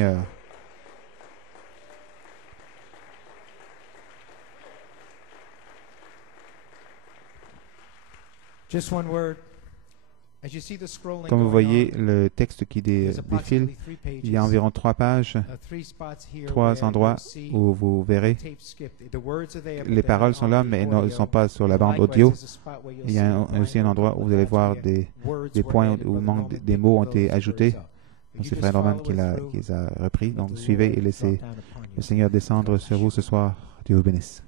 Seigneur. Just one word. As you see the scrolling Comme vous going voyez on, le texte qui there's défile, approximately 3 pages. il y a environ 3 pages, 3 spots here 3 where endroits you'll see où vous verrez tape skipped. The words are there, but les they're paroles not sont on là, the mais elles ne audio. sont pas sur la And bande likewise, audio. there's a spot where you'll Il y a see aussi un line endroit notes où on vous the allez back voir where des words were points added. où Brother manque Norman des picked mots ont those été words ajoutés. up. Donc You c'est just Frère Norman follow qui it through, les a repris. let Donc the suivez et Lord laissez drop down upon you. le Seigneur descendre sur vous ce soir. Dieu vous bénisse.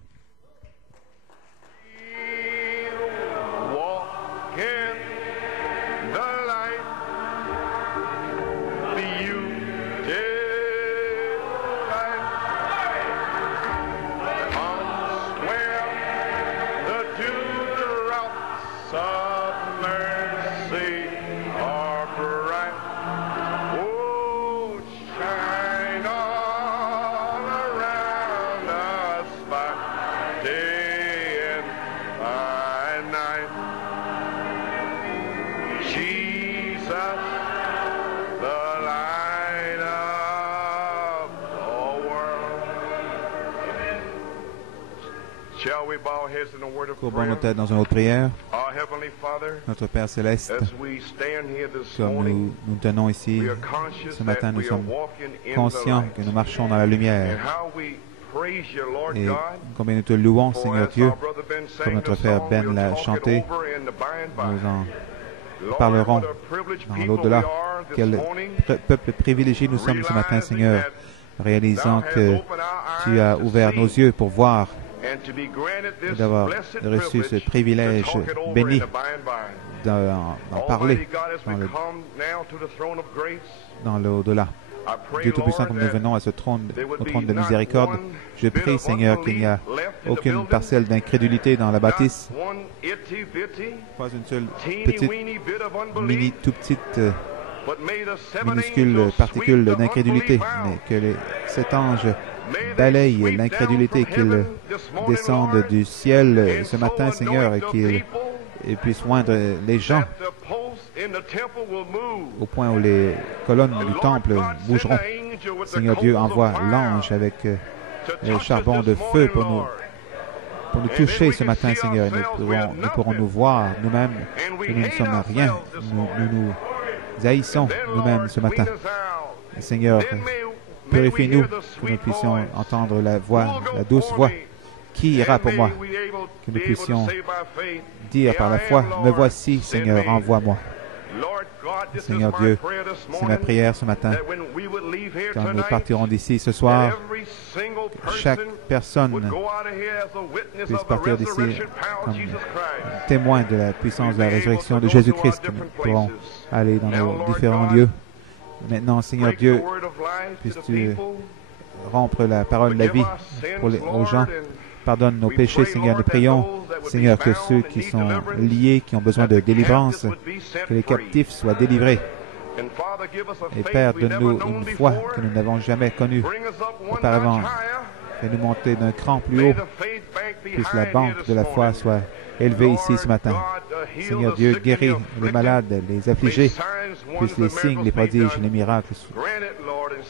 Courbons nos têtes dans une autre prière. Notre Père Céleste, comme nous tenons ici ce matin, nous sommes conscients que nous marchons dans la lumière et combien nous te louons, Seigneur Dieu, comme notre Frère Ben l'a chanté. Nous en parlerons dans l'au-delà. Quel peuple privilégié nous sommes ce matin, Seigneur, réalisant que tu as ouvert nos yeux pour voir et d'avoir reçu ce privilège béni d'en parler dans l'au-delà. Dieu Tout-Puissant, comme nous venons à ce trône, au trône de miséricorde, je prie, Seigneur, qu'il n'y a aucune parcelle d'incrédulité dans la bâtisse, pas une seule petite, tout petite, minuscule particule d'incrédulité, mais que cet ange balaye l'incrédulité, qu'il descende du ciel ce matin, Seigneur, et qu'il puisse oindre les gens au point où les colonnes du temple bougeront. Seigneur Dieu, envoie l'ange avec le charbon de feu pour nous toucher ce matin, Seigneur. Et nous pourrons nous voir nous-mêmes que nous ne sommes rien. Nous haïssons nous-mêmes ce matin. Seigneur, purifie-nous, que nous puissions entendre la voix, la douce voix. Qui ira pour moi? Que nous puissions dire par la foi, me voici, Seigneur, envoie-moi. Seigneur Dieu, c'est ma prière ce matin. Quand nous partirons d'ici ce soir, chaque personne puisse partir d'ici comme témoin de la puissance de la résurrection de Jésus-Christ. Nous pourrons aller dans nos différents lieux. Maintenant, Seigneur Dieu, puisses-tu rompre la parole de la vie aux gens. Pardonne nos péchés, Seigneur. Nous prions, Seigneur, que ceux qui sont liés, qui ont besoin de délivrance, que les captifs soient délivrés. Et Père, donne-nous une foi que nous n'avons jamais connue auparavant. Fais-nous monter d'un cran plus haut, puisse la banque de la foi soit élevée ici ce matin. Seigneur Dieu, guéris les malades, les affligés, puisse les signes, les prodiges, les miracles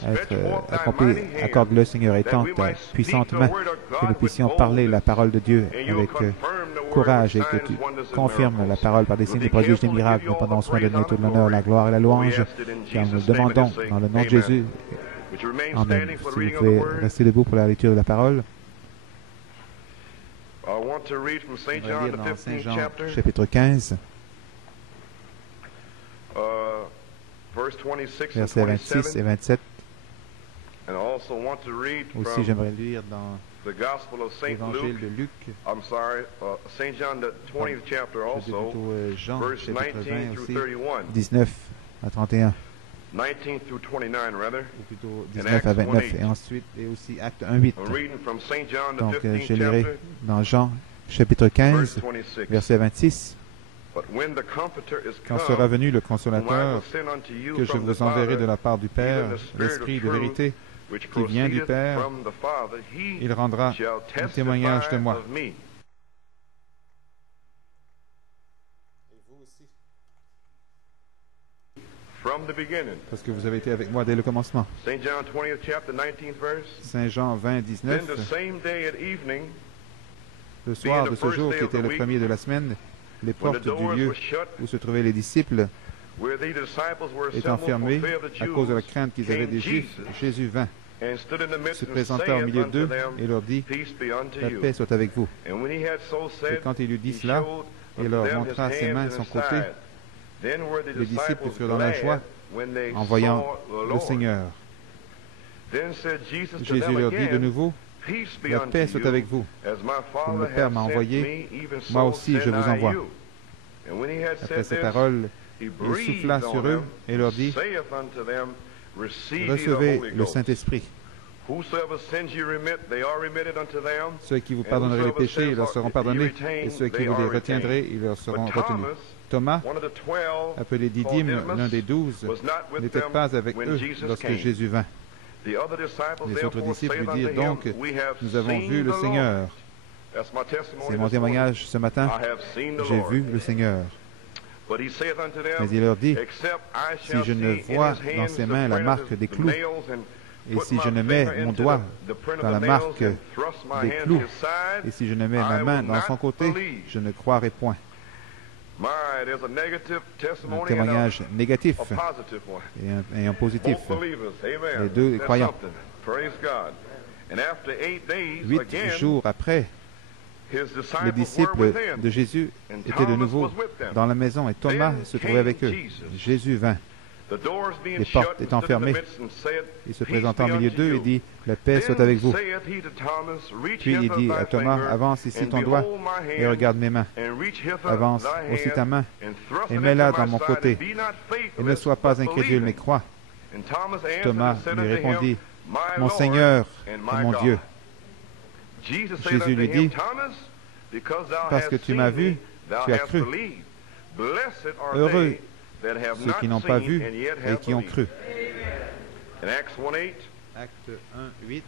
être accomplis. Accorde-le, Seigneur, et tente ta puissante main, que nous puissions parler la parole de Dieu avec courage et que tu confirmes la parole par des signes, des prodiges, des miracles. Nous prenons soin de donner toute l'honneur, la gloire et la louange, car nous le demandons dans le nom de Jésus. Amen. Si vous pouvez rester debout pour la lecture de la parole. On va lire dans Saint Jean, chapitre 15, versets 26 et 27. Aussi, j'aimerais lire dans l'Évangile de Luc, Jean, chapitre 20 aussi, 19 à 31. Ou plutôt 19 à 29, et ensuite, et aussi Acte 1:8. Donc, je lirai dans Jean, chapitre 15, verset 26. Quand sera venu le Consolateur, que je vous enverrai de la part du Père, l'Esprit de vérité, qui vient du Père, il rendra un témoignage de moi. from the beginning. parce que vous avez été avec moi dès le commencement. St. John 20th chapter, 19th verse. Saint Jean 20, Then 19. the same day at evening, Le soir de ce jour, qui était le premier de la semaine, les when the portes doors du lieu were shut, où se trouvaient les disciples where the disciples were étant assembled fermés for fear of the à cause de la Jews, crainte qu'ils avaient came des Juifs, Jesus Jésus vint, and stood in the midst se and présenta au saith milieu unto d'eux them, et leur dit, Peace be unto la you. paix soit avec vous. And when he had so Et said, quand il eut dit he cela, showed il unto leur them montra his ses mains hands de son and his côté. side. Then were the Les disciples disciples furent dans la glad joie when they en voyant saw the le Lord. Seigneur. Then said Jesus to Jésus them leur dit de again, nouveau, Peace be la unto paix soit you. avec vous. As my Comme Father le Père hath m'a sent envoyé, me, even moi so aussi je send vous I envoie. you. And when he had Après said ces this, paroles, he il breathed souffla on sur eux them, et leur dit, saith unto them, Receive ye the recevez Holy le Ghost. Saint-Esprit. Whosoever sins ye remit, they are remitted unto them. Ceux qui vous And pardonnerez les whosoever péchés, ils leur sins seront ye pardonnés, retain, et ceux qui they vous les are retiendrez, retained. ils leur seront But retenus. Thomas, Thomas, one of the 12, appelé called Didyme, Didymus, l'un des 12, was not with n'était them pas avec when eux Jesus lorsque came. Jésus vint. The other disciples Les autres therefore disciples saith lui unto dirent him, donc, We have nous avons seen vu le the Lord. Seigneur. That's my testimony C'est mon this témoignage ce matin. morning. I have seen the J'ai Lord. vu le Seigneur. But he saith unto them, Mais il leur dit, Except I si shall je ne see in vois his dans hands ses the mains la print marque of des the clous, nails, and et put si my je ne finger mets mon into doigt the print of dans the la nails, marque and thrust my des hand clous, in his side, et si je ne mets ma I main will dans not son côté, believe. je ne croirai point. My, there's a negative Un testimony and témoignage négatif a positive one. et un positif. Both believers. Amen. Les deux That's croyants. something. Praise God. And after 8 days, 8 again, jours après, his les disciples were disciples within. de Jésus And étaient de Thomas nouveau was with them. dans la maison et Thomas Then se trouvait avec eux. came Jesus. Jésus vint. The doors being Les shut, portes and étant stood in the fermées, midst and said, il se Peace présenta au be milieu unto d'eux et you. dit, la paix soit Then avec vous. saith he to Thomas, Reach Puis il hither dit thy à Thomas, finger, avance ici and ton doigt behold my et hand, regarde mes mains. and reach hither Avance thy aussi hand, ta main and thrust et it mets-la into dans my mon side, côté. and be not Et ne faithless, sois pas but incrédule, mais believing. crois. And Thomas answered Thomas and said lui unto répondit, him, My mon Lord Seigneur and et my mon God. Dieu. Jesus said Jésus unto lui him, dit, Thomas, because thou parce que hast tu seen m'as me, vu, thou tu as hast cru. believed. Blessed are Heureux they that have ceux not qui n'ont pas seen vu and yet et have qui ont believed. cru. In Acts 1:8, Acte 1, 8.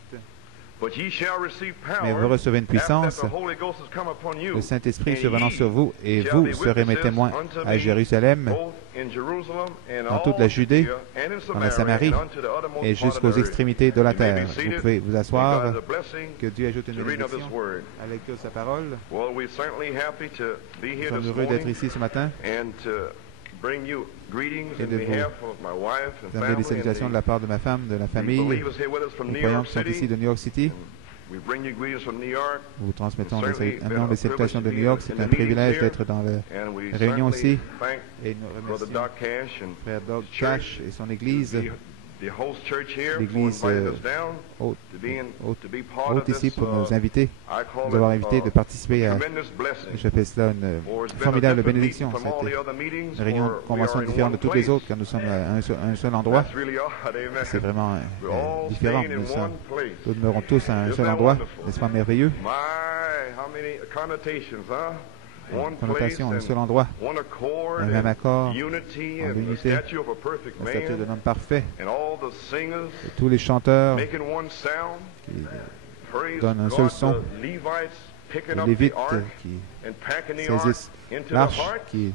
but ye shall receive Mais vous power recevez une after that puissance, the Holy Ghost has come upon you, le Saint-Esprit and survenant ye sur vous, et shall vous be serez mes witnesses témoins unto à me, Jérusalem, both in Jerusalem and dans toute all la Judée, Judea, and in dans la Samaria, Samarie and unto the uttermost et part of jusqu'aux the earth. extrémités de la You may be terre. Vous seated. pouvez vous May God asseoir. has a blessing Que Dieu ajoute une to read of His bénédiction word. à la lecture de sa parole. Well, we're certainly happy to be Nous here sommes this heureux d'être morning ici ce matin and to bring you greetings et in de vous behalf of my wife and donner des family salutations de and la part de ma femme, de la the famille, believers here with us from les New croyants York qui sont ici City. de New York City. We bring you greetings from New York, Nous vous transmettons certainly un nom des salutations de New York. C'est un privilège d'être dans la and we réunion certainly ici. thank Et nous Brother remercions Doc Cash and Frère Doug his Cash church, et son église, the host church here, for l'église inviting us down haute, to be part haute of ici this. pour nous inviter, I call nous avoir it invités de participer à, tremendous blessing. j'appelle cela une For it's been a formidable different bénédiction. meeting from all C'était the other meetings, une réunion de for we convention are in différente de one toutes les place. autres car nous sommes à un seul endroit. That's really odd, amen. C'est vraiment We're all différent. staying in one place. Nous demeurons tous à un Isn't seul that endroit. wonderful? N'est-ce pas merveilleux? My, how many connotations, huh? One place Connotation, un and seul endroit, one accord, un même and accord, unity, en and the unité, statue of a perfect la statue man, d'un homme parfait, and all the singers et tous les chanteurs making one sound. qui Praise donnent un God, seul son, the Levites picking les up the Lévites ark qui and packing the ark saisissent into the l'arche, heart. qui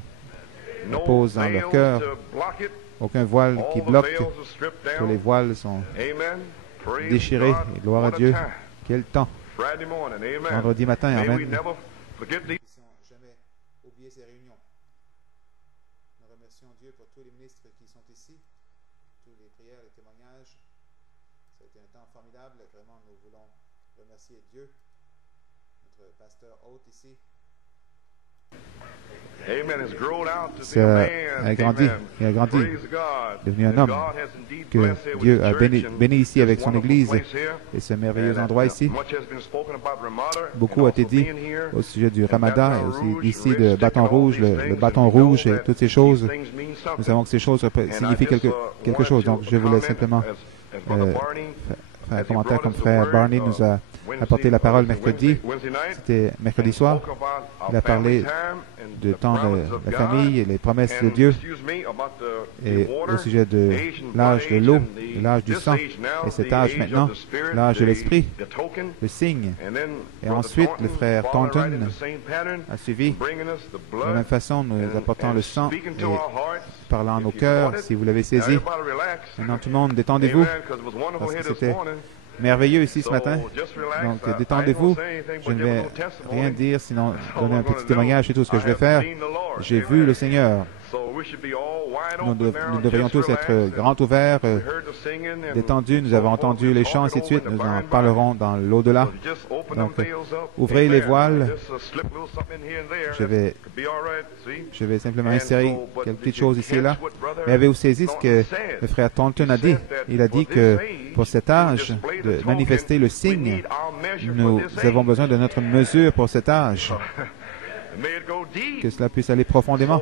No posent dans leur veils cœur, to block it. aucun voile qui All the bloque, veils are stripped tous les down. voiles sont Amen. Praise déchirés, God. et gloire à What a Dieu. time. Quel temps! Friday morning. Amen. Vendredi matin, May we amen. never forget these. Jamais oublier ces réunions. Nous remercions Dieu pour tous les ministres qui sont ici, tous les prières, les témoignages. Ça a été un temps formidable. Vraiment, nous voulons remercier Dieu, notre pasteur hôte ici. Amen. Has grown out to be Ça a a man. grandi, Amen. il a grandi, Praise God. devenu un That homme, God has indeed que blessed here with Dieu His a church béni, and béni ici avec this son wonderful Église place here. et ce merveilleux And, endroit ici. much has been spoken about Ramada Beaucoup and a été also dit being here. au sujet du And Ramadan et Baton aussi Rouge, d'ici Red de Stick Bâton and all Rouge, these le things, bâton and we know rouge et that toutes ces these choses. things mean Nous something. savons que ces choses And I signifient just, quelque wanted chose. to Donc je voulais comment simplement as Brother Barney commentaire comme frère Barney nous a apporté la parole mercredi. C'était mercredi soir. Il a parlé du temps de la famille et les promesses de Dieu et au sujet de l'âge de l'eau, de l'âge du sang et cet âge maintenant, l'âge de l'esprit, le signe. Et ensuite, le frère Thornton a suivi de la même façon, nous apportant le sang et parlant à nos cœurs, si vous l'avez saisi. Maintenant, tout le monde, détendez-vous, parce que c'était merveilleux ici ce matin. Donc, détendez-vous. Je ne vais rien dire, sinon donner un petit témoignage, c'est tout ce que je vais faire. J'ai vu le Seigneur. Nous devrions tous être grands ouverts, détendus. Nous avons entendu les chants, ainsi de suite. Nous en parlerons dans l'au-delà. Donc, ouvrez les voiles. Je vais simplement insérer quelques petites choses ici et là. Mais avez-vous saisi ce que le frère Thornton a dit? Il a dit que pour cet âge de manifester le signe, nous avons besoin de notre mesure pour cet âge. Que cela puisse aller profondément.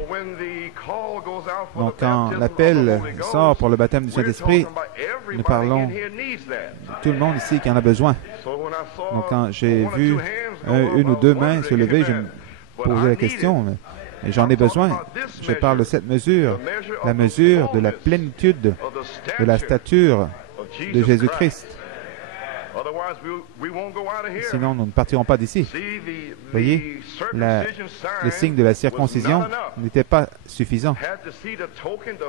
Donc, quand l'appel sort pour le baptême du Saint-Esprit, nous parlons de tout le monde ici qui en a besoin. Donc, quand j'ai vu une ou deux mains se lever, je me posais la question, mais j'en ai besoin. Je parle de cette mesure, la mesure de la plénitude de la stature de Jésus-Christ. Sinon, nous ne partirons pas d'ici. Voyez, le signe de la circoncision n'était pas suffisant.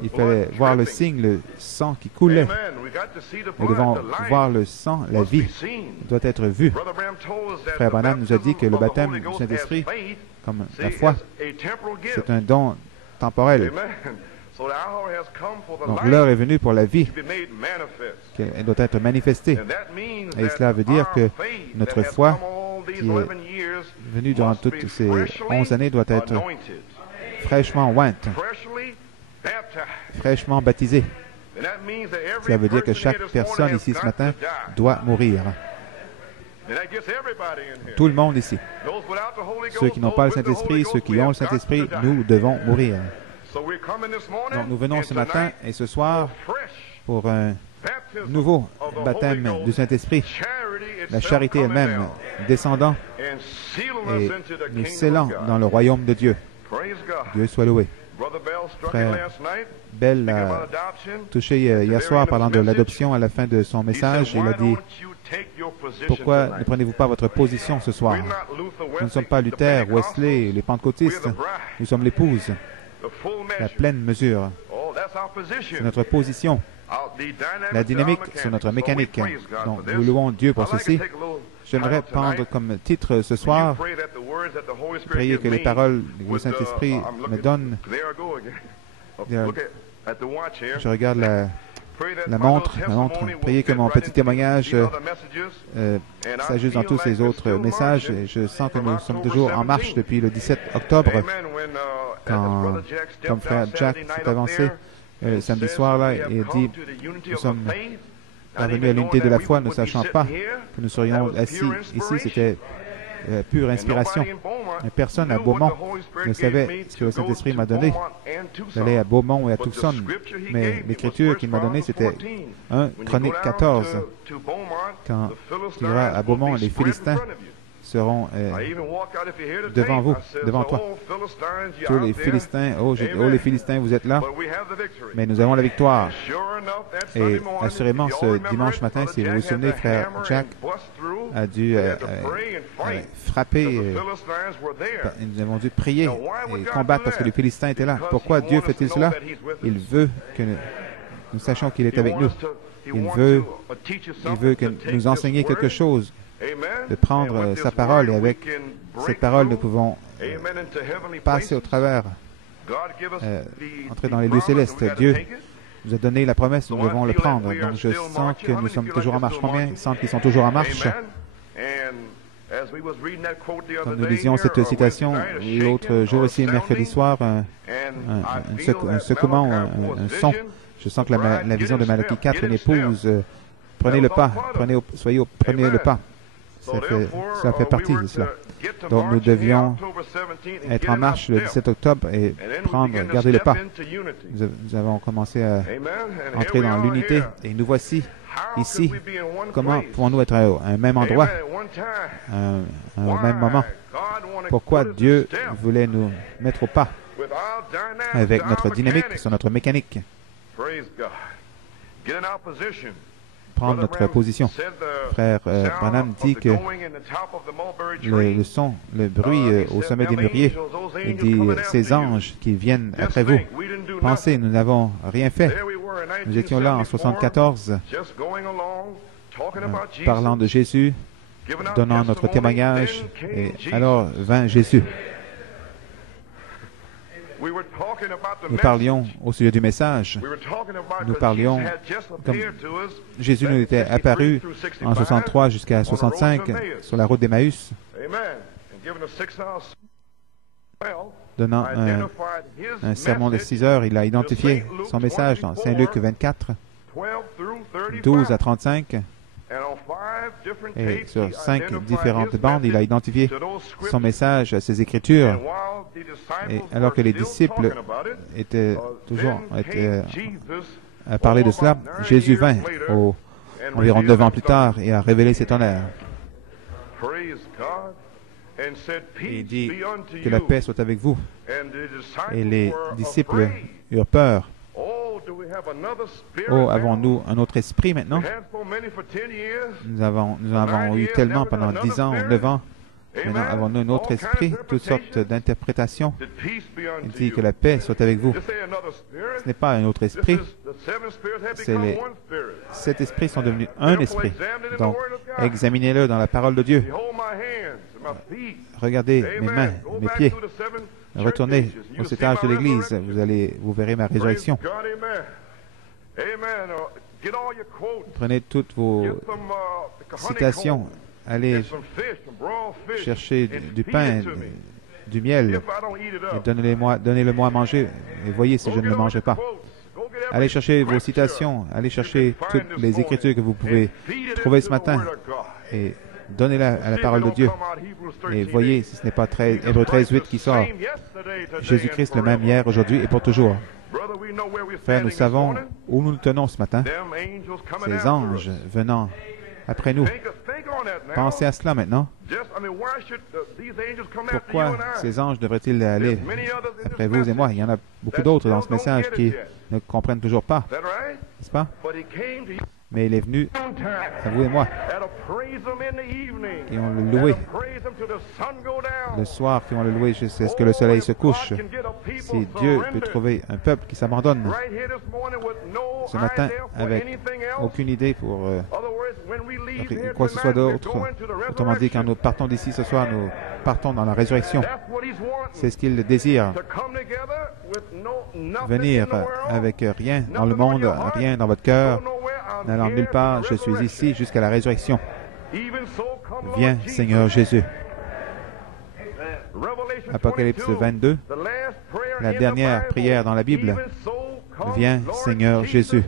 Il fallait voir le signe, le sang qui coulait. Nous devons voir le sang, la vie doit être vue. Frère Branham nous a dit que le baptême du Saint-Esprit, comme la foi, c'est un don temporel. Donc l'heure est venue pour la vie, qu'elle doit être manifestée. Et cela veut dire que notre foi, qui est venue durant toutes ces 11 années, doit être fraîchement ointe, fraîchement baptisée. Cela veut dire que chaque personne ici ce matin doit mourir. Tout le monde ici. Ceux qui n'ont pas le Saint-Esprit, ceux qui ont le Saint-Esprit, nous devons mourir. Donc, nous venons ce matin et ce soir pour un nouveau baptême du Saint-Esprit, la charité elle-même descendant et nous scellant dans le royaume de Dieu. Dieu soit loué. Frère Bell a touché hier soir parlant de l'adoption à la fin de son message. Il a dit: pourquoi ne prenez-vous pas votre position ce soir? Nous ne sommes pas Luther, Wesley, les pentecôtistes. Nous sommes l'épouse. La pleine mesure. C'est notre position. La dynamique, c'est notre mécanique. Donc, nous louons Dieu pour ceci. J'aimerais prendre comme titre ce soir, prier que les paroles que le Saint-Esprit me donne. Je regarde la montre. Priez que mon petit témoignage s'ajuste dans tous ces autres messages. Et je sens que nous sommes toujours en marche depuis le 17 octobre. Quand, comme frère Jack s'est avancé samedi soir, là, et dit: nous sommes parvenus à l'unité de la foi, ne sachant pas que nous serions assis ici. C'était pure inspiration. Personne à Beaumont ne savait ce que le Saint-Esprit m'a donné d'aller à Beaumont et à Tucson. Mais l'écriture qu'il m'a donnée, c'était 1 Chronique 14. Quand il y aura à Beaumont, les Philistins seront devant vous, devant toi. Tous les Philistins, les Philistins, vous êtes là, mais nous avons la victoire. Et assurément, ce dimanche matin, si vous vous souvenez, frère Jack a dû frapper, nous avons dû prier et combattre parce que les Philistins étaient là. Pourquoi Dieu fait-il cela? Il veut que nous sachions qu'il est avec nous. Il veut que nous enseignions quelque chose, de prendre sa parole, et avec cette parole, nous pouvons passer au travers, entrer dans les lieux célestes. Dieu nous a donné la promesse, nous devons le prendre. Donc je sens que nous sommes toujours en marche. Combien sentent qu'ils sont toujours en marche? Comme nous lisions cette citation l'autre jour ici, mercredi soir, un secouement, un son. Je sens que la vision de Malachie 4, une épouse, prenez le pas, prenez le pas. Ça fait partie de cela. Donc nous devions être en marche le 17 octobre et garder le pas. Nous avons commencé à entrer dans l'unité et nous voici ici, comment pouvons-nous être à un même endroit, au même moment? Pourquoi Dieu voulait nous mettre au pas avec notre dynamique sur notre mécanique? Prendre notre position. Frère Branham dit que le son, le bruit au sommet des mûriers, il dit ces anges qui viennent après vous. Pensez, nous n'avons rien fait. Nous étions là en 74, parlant de Jésus, donnant notre témoignage, et alors vint Jésus. Nous parlions au sujet du message. Nous parlions comme Jésus nous était apparu en 63 jusqu'à 65 sur la route d'Emmaüs, donnant un sermon de 6 heures. Il a identifié son message dans Saint Luc 24, 12 à 35. Et sur 5 différentes bandes, il a identifié son message à ses Écritures. Et alors que les disciples étaient toujours à parler de cela, Jésus vint environ 9 ans plus tard et a révélé cet honneur. Il dit que la paix soit avec vous. Et les disciples eurent peur. Oh, avons-nous un autre esprit maintenant? Nous en avons eu tellement pendant 10 ans ou 9 ans. Maintenant, avons-nous un autre esprit? Toutes sortes d'interprétations. Il dit que la paix soit avec vous. Ce n'est pas un autre esprit. Les 7 esprits sont devenus un esprit. Donc, examinez-le dans la parole de Dieu. Regardez mes mains, mes pieds. Retournez au étage de l'Église. Vous verrez ma résurrection. Prenez toutes vos citations. Allez chercher du pain, du miel, et donnez-le-moi à manger, et voyez si je ne le mangerai pas. Allez chercher vos citations, allez chercher toutes les Écritures que vous pouvez trouver ce matin, et donnez-la à la parole de Dieu. Et voyez si ce n'est pas Hébreux 13:8 qui sort. Jésus-Christ le même hier, aujourd'hui et pour toujours. Frère, nous savons où nous nous tenons ce matin. Ces anges venant après nous. Pensez à cela maintenant. Pourquoi ces anges devraient-ils aller après vous et moi? Il y en a beaucoup d'autres dans ce message qui ne comprennent toujours pas. N'est-ce pas? Mais il est venu à vous et moi. Et on le loué. Le soir, puis on le loué jusqu'à ce que le soleil se couche. Si Dieu peut trouver un peuple qui s'abandonne ce matin avec aucune idée pour quoi que ce soit d'autre, autrement dit, quand nous partons d'ici ce soir, nous partons dans la résurrection. C'est ce qu'il désire. Venir avec rien dans le monde, rien dans votre cœur, n'allant nulle part, je suis ici jusqu'à la résurrection. Viens, Seigneur Jésus. Apocalypse 22, la dernière prière dans la Bible. Viens, Seigneur Jésus.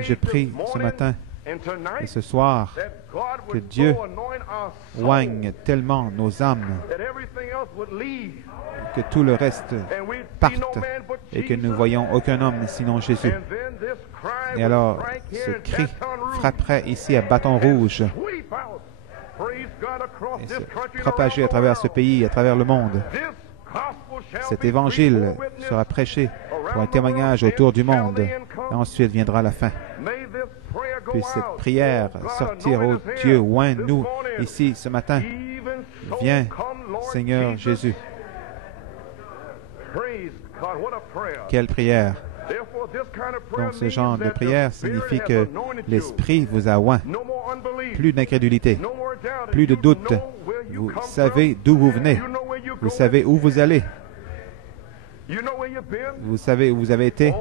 Je prie ce matin et ce soir que Dieu oigne tellement nos âmes que tout le reste parte et que nous voyons aucun homme sinon Jésus. Et alors, ce cri frapperait ici à bâton rouge et se propager à travers ce pays, à travers le monde. Cet évangile sera prêché pour un témoignage autour du monde. Et ensuite viendra la fin. Puis cette prière sortir, ô Dieu, oins-nous ici ce matin. Viens, Seigneur Jésus. Quelle prière! Donc ce genre de prière signifie que l'Esprit vous a oint. Plus d'incrédulité, plus de doute. Vous savez d'où vous venez. Vous savez où vous allez. Vous savez où vous avez été.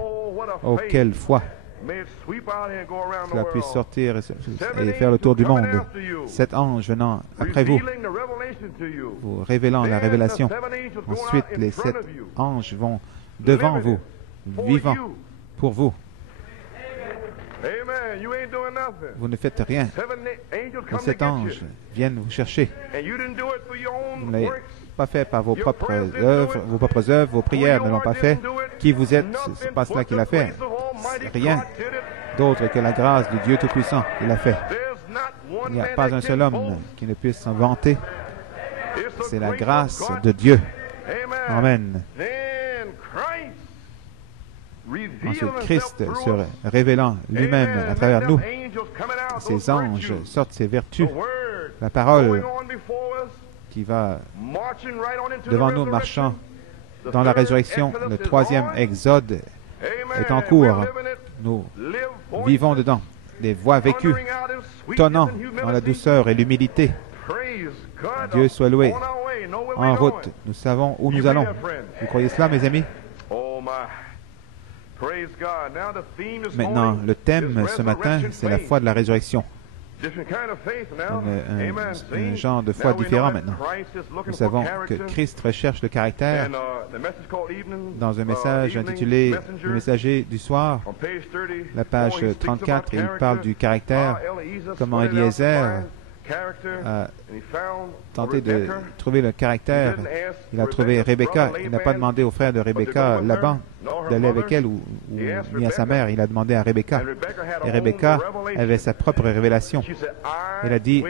Oh, quelle foi! Cela puisse sortir et faire le tour du monde. 7 anges venant après vous, vous révélant la révélation. Ensuite, les 7 anges vont devant vous, vivants pour vous. Vous ne faites rien. Les 7 anges viennent vous chercher. Vous ne l'avez pas fait par vos propres œuvres, vos prières ne l'ont pas fait. Qui vous êtes, ce n'est pas cela qu'il a fait. Rien. d'autre que la grâce du Dieu Tout-Puissant qui l'a fait. Il n'y a pas un seul homme qui ne puisse s'en vanter. C'est la grâce de Dieu. Amen. Ensuite, Christ se révélant lui-même à travers nous, ses anges sortent ses vertus, la parole qui va devant nous marchant dans la résurrection. Le troisième exode est en cours. Nous vivons dedans. Des voix vécues, tonnant dans la douceur et l'humilité. Dieu soit loué. En route, nous savons où nous allons. Vous croyez cela, mes amis? Maintenant, le thème ce matin, c'est la foi de la résurrection. Un genre de foi différent maintenant. Nous savons que Christ recherche le caractère. Dans un message intitulé « Le messager du soir », la page 34, il parle du caractère, comment Eliezer a tenté de trouver le caractère. Il a trouvé Rebecca. Il n'a pas demandé au frère de Rebecca, Laban, d'aller avec elle ou ni à sa mère. Il a demandé à Rebecca. Et Rebecca avait sa propre révélation. Elle a dit,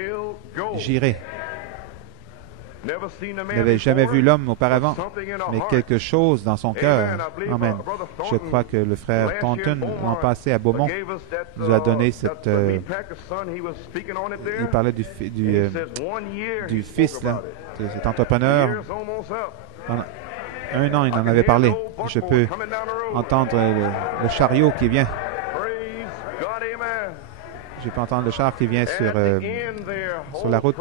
j'irai. Il n'avait jamais vu l'homme auparavant, mais quelque chose dans son cœur. Amen. Je crois que le frère Thornton, l'an passé à Beaumont, nous a donné cette... il parlait du fils, là, de cet entrepreneur. Pendant un an, il en avait parlé. Je peux entendre le chariot qui vient. Je peux entendre le char qui vient sur la route.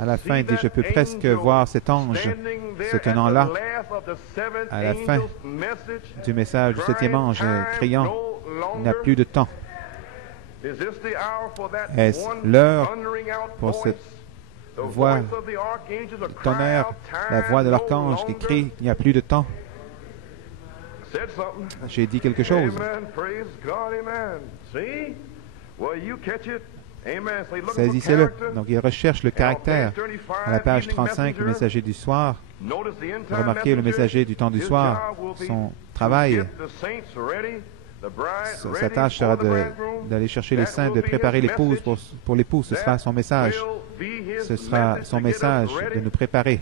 À la fin, il dit, je peux presque voir cet ange se tenant là, à la fin du message du septième ange, criant, il n'y a plus de temps. Est-ce l'heure pour cette voix de tonnerre, la voix de l'archange qui crie, il n'y a plus de temps? J'ai dit quelque chose. Saisissez-le. Donc, il recherche le caractère. À la page 35, le messager du soir. Remarquez le messager du temps du soir. Son travail, sa tâche sera d'aller chercher les saints, de préparer l'épouse pour l'époux. Ce sera son message. Ce sera son message de nous préparer.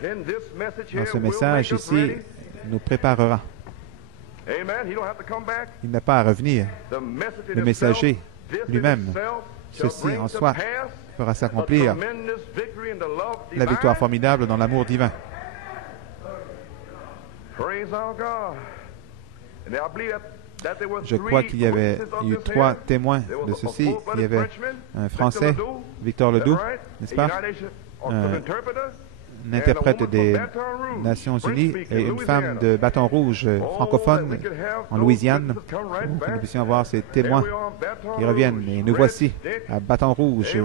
Dans ce message ici, nous préparera. Il n'a pas à revenir. Le messager lui-même, ceci en soi fera s'accomplir la victoire formidable dans l'amour divin. Je crois qu'il y avait eu 3 témoins de ceci. Il y avait un Français, Victor Ledoux, n'est-ce pas? Un interprète des Nations Unies et une femme de Bâton Rouge francophone en Louisiane, pour que nous puissions avoir ces témoins qui reviennent. Et nous voici à Bâton Rouge,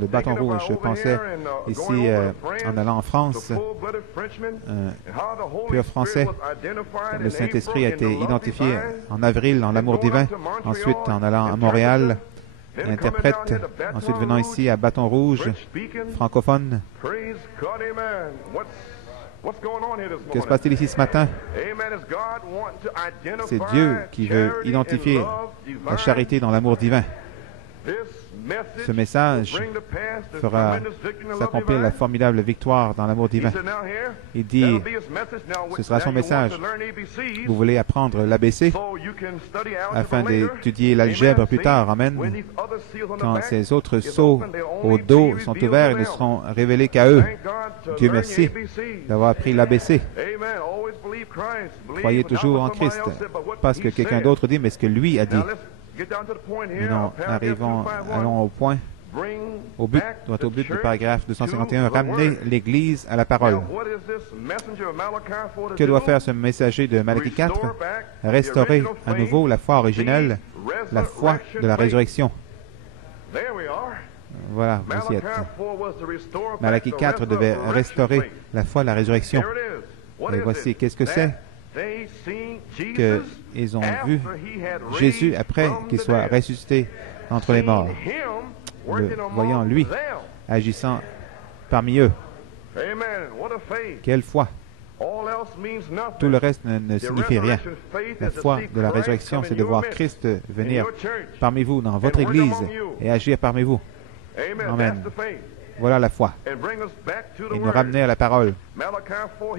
le Bâton Rouge. Je pensais ici, en allant en France, un pur français. Le Saint-Esprit a été identifié en avril dans l'amour divin, ensuite en allant à Montréal, interprète, ensuite venant ici à Bâton Rouge, francophone. Que se passe-t-il ici ce matin? C'est Dieu qui veut identifier la charité dans l'amour divin. Ce message fera s'accomplir la formidable victoire dans l'amour divin. Il dit, ce sera son message. Vous voulez apprendre l'ABC afin d'étudier l'algèbre plus tard. Amen. Quand ces autres sceaux au dos sont ouverts, ils ne seront révélés qu'à eux. Dieu merci d'avoir appris l'ABC. Croyez toujours en Christ. Pas ce que quelqu'un d'autre dit, mais ce que lui a dit. Maintenant, allons au point, droit au but du paragraphe 251, ramener l'Église à la parole. Que doit faire ce messager de Malachie 4? Restaurer à nouveau la foi originelle, la foi de la résurrection. Voilà, vous y êtes. Malachie 4 devait restaurer la foi de la résurrection. Et voici, qu'est-ce que c'est? Qu'ils ont vu Jésus après qu'il soit ressuscité d'entre les morts, le voyant lui agissant parmi eux. Quelle foi! Tout le reste ne signifie rien. La foi de la résurrection, c'est de voir Christ venir parmi vous, dans votre Église, et agir parmi vous. Amen. Voilà la foi. Et nous ramener à la parole.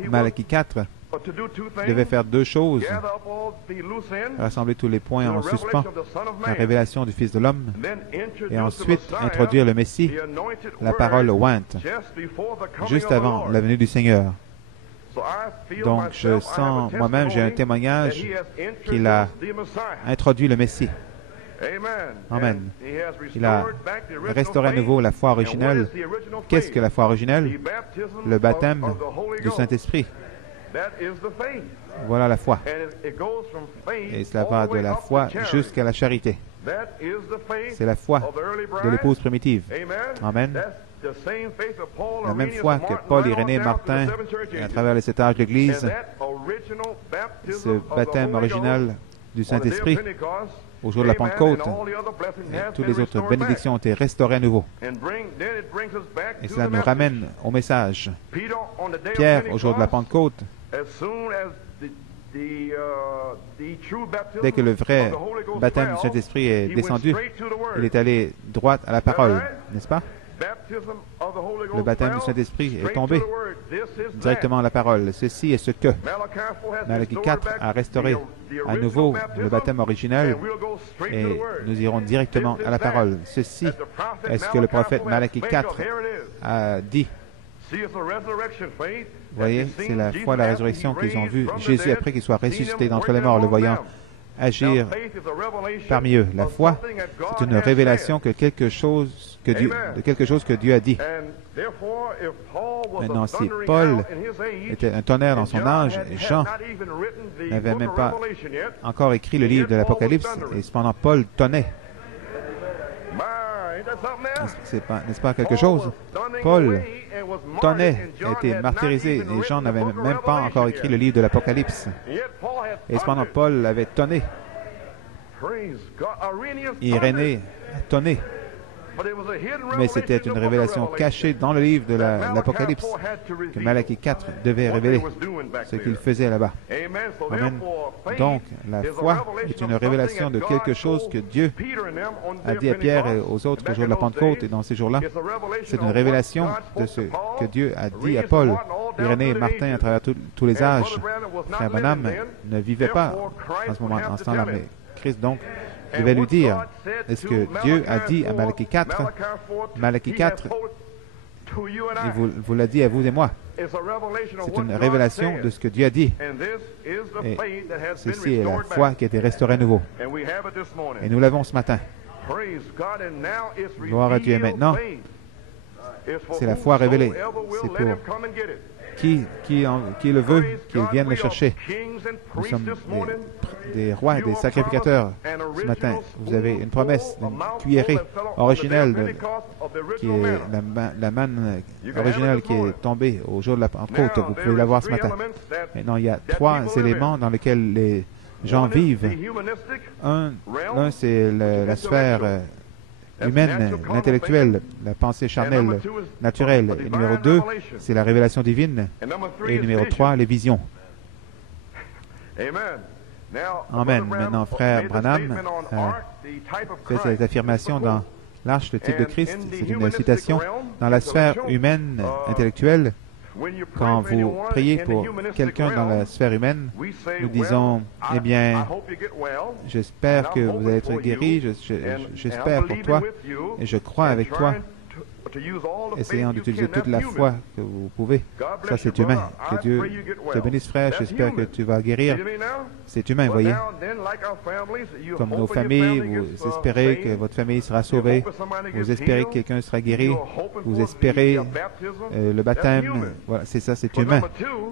Malachie 4 devait faire deux choses. Rassembler tous les points en suspens, la révélation du Fils de l'homme, et ensuite introduire le Messie, la parole ointe, juste avant la venue du Seigneur. Donc, je sens moi-même, j'ai un témoignage qu'il a introduit le Messie. Amen. Il a restauré à nouveau la foi originelle. Qu'est-ce que la foi originelle? Le baptême du Saint-Esprit. Voilà la foi. Et cela va de la foi jusqu'à la charité. C'est la foi de l'épouse primitive. Amen. La même foi que Paul, Irénée, Martin, et à travers les 7 âges de l'Église, ce baptême original du Saint-Esprit, au jour de la Pentecôte, et toutes les autres bénédictions ont été restaurées à nouveau. Et cela nous ramène au message. Pierre, au jour de la Pentecôte, dès que le vrai baptême du Saint-Esprit est descendu, il est allé droit à la parole, n'est-ce pas? Le baptême du Saint-Esprit est tombé directement à la parole. Ceci est ce que. Malachie 4 a restauré à nouveau le baptême original et nous irons directement à la parole. Ceci est ce que le prophète Malachie 4 a dit. Vous voyez, c'est la foi de la résurrection qu'ils ont vu Jésus après qu'il soit ressuscité d'entre les morts, le voyant agir parmi eux. La foi, c'est une révélation de quelque chose que Dieu a dit. Maintenant, si Paul était un tonnerre dans son âge, Jean n'avait même pas encore écrit le livre de l'Apocalypse, et cependant Paul tonnait. N'est-ce pas quelque chose? Paul tonnait, a été martyrisé, et Jean n'avait même pas encore écrit le livre de l'Apocalypse. Et cependant, Paul avait tonné. Irénée a tonné. Mais c'était une révélation cachée dans le livre de l'Apocalypse que Malachie 4 devait révéler ce qu'il faisait là-bas. Amen. Donc, la foi est une révélation de quelque chose que Dieu a dit à Pierre et aux autres au jour de la Pentecôte et dans ces jours-là. C'est une révélation de ce que Dieu a dit à Paul, Irénée et Martin à travers tous les âges. Frère Branham ne vivait pas en ce moment, en ce temps-là, mais Christ donc devait lui dire, est-ce que Dieu a dit à Malachie 4, Malachie 4, il vous l'a dit à vous et moi. C'est une révélation de ce que Dieu a dit. Et ceci est la foi qui a été restaurée à nouveau. Et nous l'avons ce matin. Gloire à Dieu. Et maintenant, c'est la foi révélée. C'est pour qui le veut, qu'il vienne le chercher. Nous sommes des rois, des sacrificateurs ce matin. Vous avez une promesse, une cuillerée originelle qui est la manne originale qui est tombée au jour de la Pentecôte. Vous pouvez la voir ce matin. Maintenant, il y a 3 éléments dans lesquels les gens vivent. Un c'est la sphère humaine, l'intellectuelle, la pensée charnelle, naturelle. Et numéro 2, c'est la révélation divine. Et numéro 3, les visions. Amen. Maintenant, frère Branham fait cette affirmation dans l'Arche, le type de Christ. C'est une citation. Dans la sphère humaine, intellectuelle, quand vous priez pour quelqu'un dans la sphère humaine, nous disons, eh bien, j'espère que vous allez être guéri, j'espère pour toi, et je crois avec toi, essayant d'utiliser toute la foi que vous pouvez. Ça, c'est humain. Que Dieu te bénisse, frère. J'espère que tu vas guérir. C'est humain, vous voyez. Comme nos familles, vous espérez que votre famille sera sauvée. Vous espérez que quelqu'un sera guéri. Vous espérez le baptême. Voilà, c'est ça, c'est humain.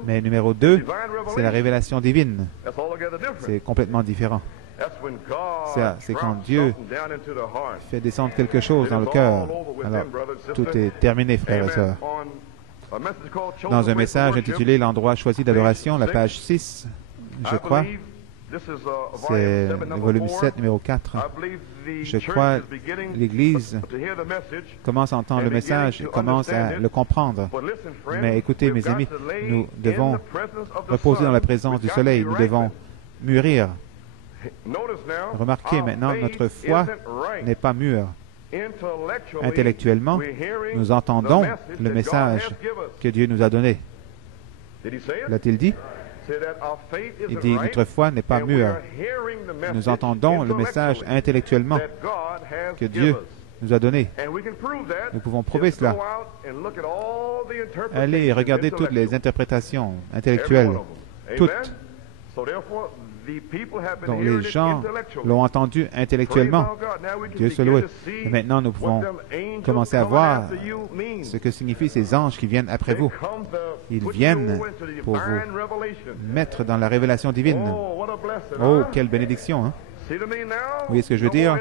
Mais numéro 2, c'est la révélation divine. C'est complètement différent. C'est quand Dieu fait descendre quelque chose dans le cœur. Alors, tout est terminé, frères et sœurs. Dans un message intitulé « L'endroit choisi d'adoration », la page 6, je crois, C'est le volume 7, numéro 4. Je crois que l'Église commence à entendre le message et commence à le comprendre. Mais écoutez, mes amis, nous devons reposer dans la présence du soleil. Nous devons mûrir. Remarquez maintenant, notre foi n'est pas mûre. Intellectuellement, nous entendons le message que Dieu nous a donné. L'a-t-il dit? Il dit, notre foi n'est pas mûre. Nous entendons le message intellectuellement que Dieu nous a donné. Nous pouvons prouver cela. Allez et regardez toutes les interprétations intellectuelles. Toutes. Donc les gens l'ont entendu intellectuellement. Dieu se loue. Et maintenant, nous pouvons commencer à voir ce que signifient ces anges qui viennent après vous. Ils viennent pour vous mettre dans la révélation divine. Oh, quelle bénédiction, hein? Vous voyez ce que je veux dire?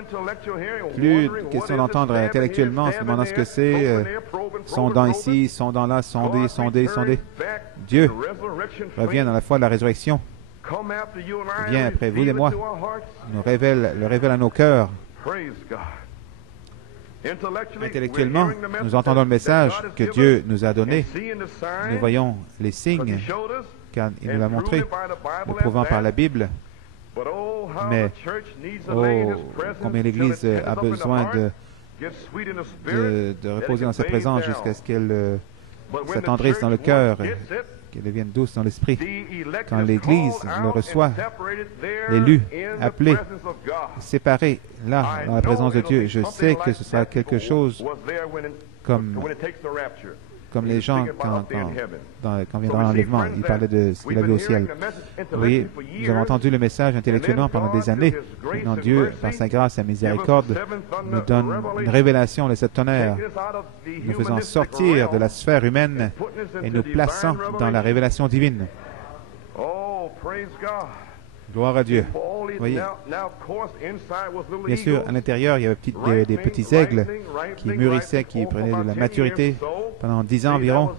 Plus question d'entendre intellectuellement, se demandant ce que c'est, sondant ici, sondant là, sonder, sonder, sonder. Dieu revient dans la foi de la résurrection. Il vient après vous et moi, le révèle à nos cœurs. Intellectuellement, nous entendons le message que Dieu nous a donné. Nous voyons les signes, car il nous l'a montré, le prouvant par la Bible. Mais, oh, combien l'Église a besoin de reposer dans sa présence jusqu'à ce qu'elle s'attendrisse dans le cœur, qu'elle devienne douce dans l'esprit. Quand l'Église le reçoit, l'élu, appelé, séparé, là, dans la présence de Dieu, je sais que ce sera quelque chose comme les gens quand viendra l'enlèvement. Il parlait de ce qu'il avait au ciel. Vous voyez, nous avons entendu le message intellectuellement pendant des années. Maintenant, Dieu, par sa grâce et sa miséricorde, nous donne une révélation de cette tonnerre, nous faisant sortir de la sphère humaine et nous plaçant dans la révélation divine. Gloire à Dieu. Vous voyez, bien sûr, à l'intérieur, il y avait des petits aigles qui mûrissaient, qui prenaient de la maturité pendant 10 ans environ.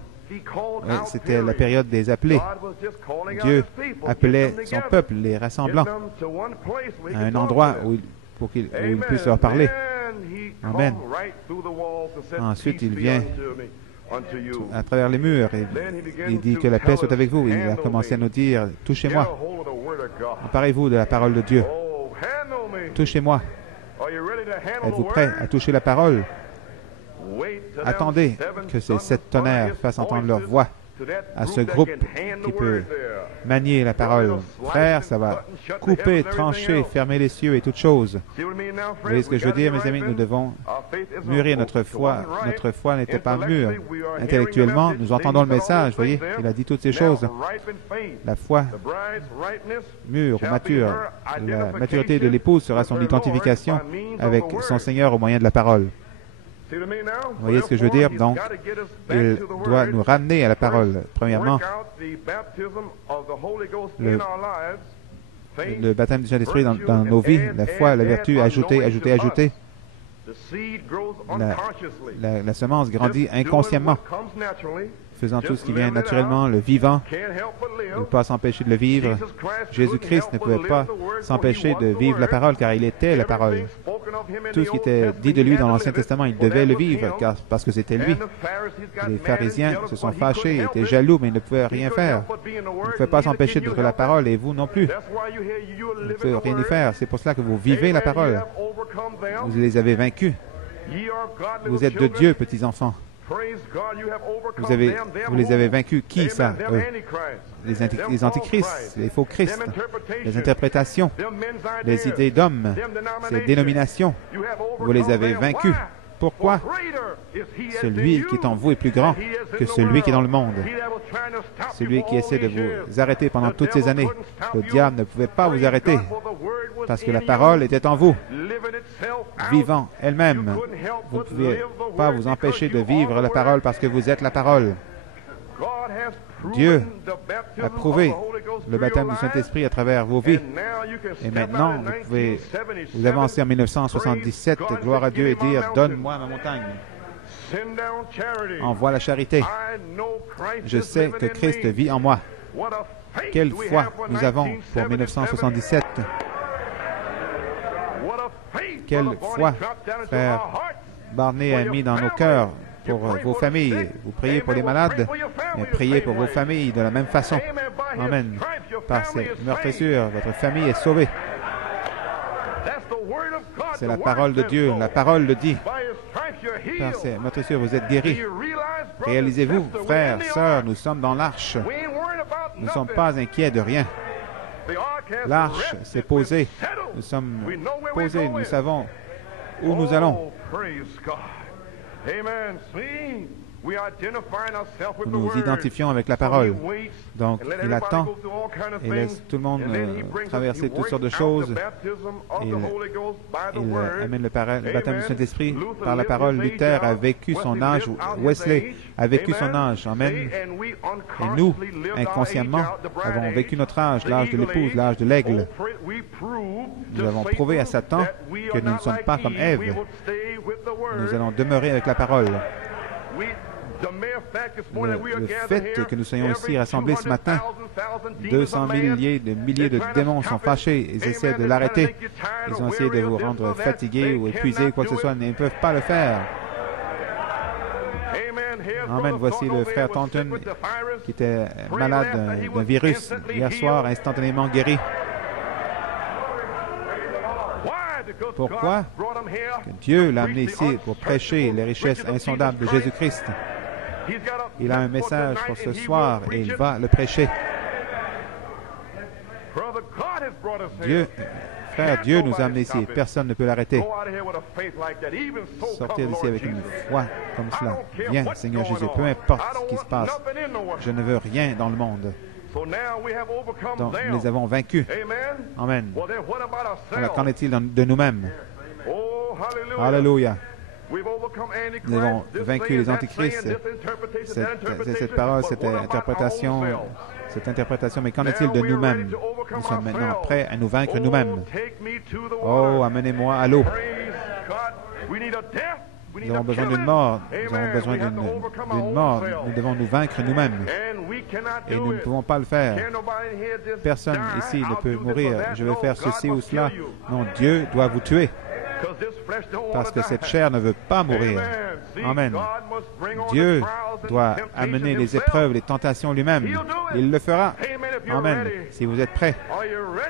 C'était la période des appelés. Dieu appelait son peuple, les rassemblant à un endroit pour qu'il puisse leur parler. Amen. Ensuite, il vient à travers les murs et il dit que la paix soit avec vous. Il a commencé à nous dire, touchez-moi. Emparez-vous de la parole de Dieu. Touchez-moi. Êtes-vous prêts à toucher la parole? Attendez que ces 7 tonnerres fassent entendre leur voix à ce groupe qui peut manier la parole. Frère, ça va couper, trancher, fermer les cieux et toutes choses. Vous voyez ce que je veux dire, mes amis? Nous devons mûrir notre foi. Notre foi n'était pas mûre. Intellectuellement, nous entendons le message. Vous voyez, il a dit toutes ces choses. La foi mûre, mature. La maturité de l'épouse sera son identification avec son Seigneur au moyen de la parole. Vous voyez ce que je veux dire? Donc, il doit nous ramener à la parole. Premièrement, le baptême du Saint-Esprit dans nos vies, la foi, la vertu, ajouter, ajouter, ajouter. La semence grandit inconsciemment, faisant tout ce qui vient naturellement, le vivant ne peut pas s'empêcher de le vivre. Jésus-Christ ne pouvait pas s'empêcher de vivre la parole, car il était la parole. Tout ce qui était dit de lui dans l'Ancien Testament, il devait le vivre, parce que c'était lui. Les pharisiens se sont fâchés, étaient jaloux, mais ils ne pouvaient rien faire. Ils ne pouvaient pas s'empêcher d'être la parole, et vous non plus. Vous ne pouvez rien y faire. C'est pour cela que vous vivez la parole. Vous les avez vaincus. Vous êtes de Dieu, petits enfants. Vous les avez vaincus. Qui ça? Eux. Les antichrists, les faux Christ, les interprétations, les idées d'hommes, ces dénominations. Vous les avez vaincus. Pourquoi? Celui qui est en vous est plus grand que celui qui est dans le monde. Celui qui essaie de vous arrêter pendant toutes ces années. Le diable ne pouvait pas vous arrêter parce que la parole était en vous, vivant elle-même. Vous ne pouviez pas vous empêcher de vivre la parole parce que vous êtes la parole. Dieu a prouvé le baptême du Saint-Esprit à travers vos vies. Et maintenant, vous pouvez vous avancer en 1977, gloire à Dieu, et dire, donne-moi ma montagne. Envoie la charité. Je sais que Christ vit en moi. Quelle foi nous avons pour 1977. Quelle foi, frère Barney a mis dans nos cœurs pour vos familles. Vous priez pour les malades, mais priez pour vos familles de la même façon. Amen. Par ces meurtrissures, votre famille est sauvée. C'est la parole de Dieu. La parole le dit. Par ces meurtrissures, vous êtes guéris. Réalisez-vous, frères, sœurs, nous sommes dans l'arche. Nous ne sommes pas inquiets de rien. L'arche s'est posée. Nous sommes posés. Nous savons où nous allons. Nous nous identifions avec la parole. Donc, il attend et laisse tout le monde traverser toutes sortes de choses. Il amène le baptême du Saint-Esprit par la parole. Luther a vécu son âge. Wesley a vécu son âge. Amen. Et nous, inconsciemment, avons vécu notre âge, l'âge de l'épouse, l'âge de l'aigle. Nous avons prouvé à Satan que nous ne sommes pas comme Ève. Nous allons demeurer avec la parole. Le fait que nous soyons ici rassemblés ce matin, 200 milliers de démons sont fâchés. Ils essaient de l'arrêter. Ils ont essayé de vous rendre fatigués ou épuisés, quoi que ce soit. Ils ne peuvent pas le faire. Amen. Voici le frère Thornton qui était malade d'un virus hier soir, instantanément guéri. Pourquoi? Que Dieu l'a amené ici pour prêcher les richesses insondables de Jésus-Christ. Il a un message pour ce soir et il va le prêcher. Frère, Dieu nous a amenés ici. Personne ne peut l'arrêter. Sortir d'ici avec une foi comme cela. Viens, Seigneur Jésus, peu importe ce qui se passe. Je ne veux rien dans le monde. Donc, nous les avons vaincus. Amen. Alors, qu'en est-il de nous-mêmes? Alléluia. Nous avons vaincu les antichrists. Cette parole, cette interprétation, mais qu'en est-il de nous-mêmes? Nous sommes maintenant prêts à nous vaincre nous-mêmes. Oh, amenez-moi à l'eau. Nous avons besoin d'une mort. Nous avons besoin d'une mort. Nous devons nous vaincre nous-mêmes. Et nous ne pouvons pas le faire. Personne ici ne peut mourir. Je vais faire ceci ou cela. Non, Dieu doit vous tuer. Parce que cette chair ne veut pas mourir. Amen. Dieu doit amener les épreuves, les tentations lui-même. Il le fera. Amen. Si vous êtes prêts,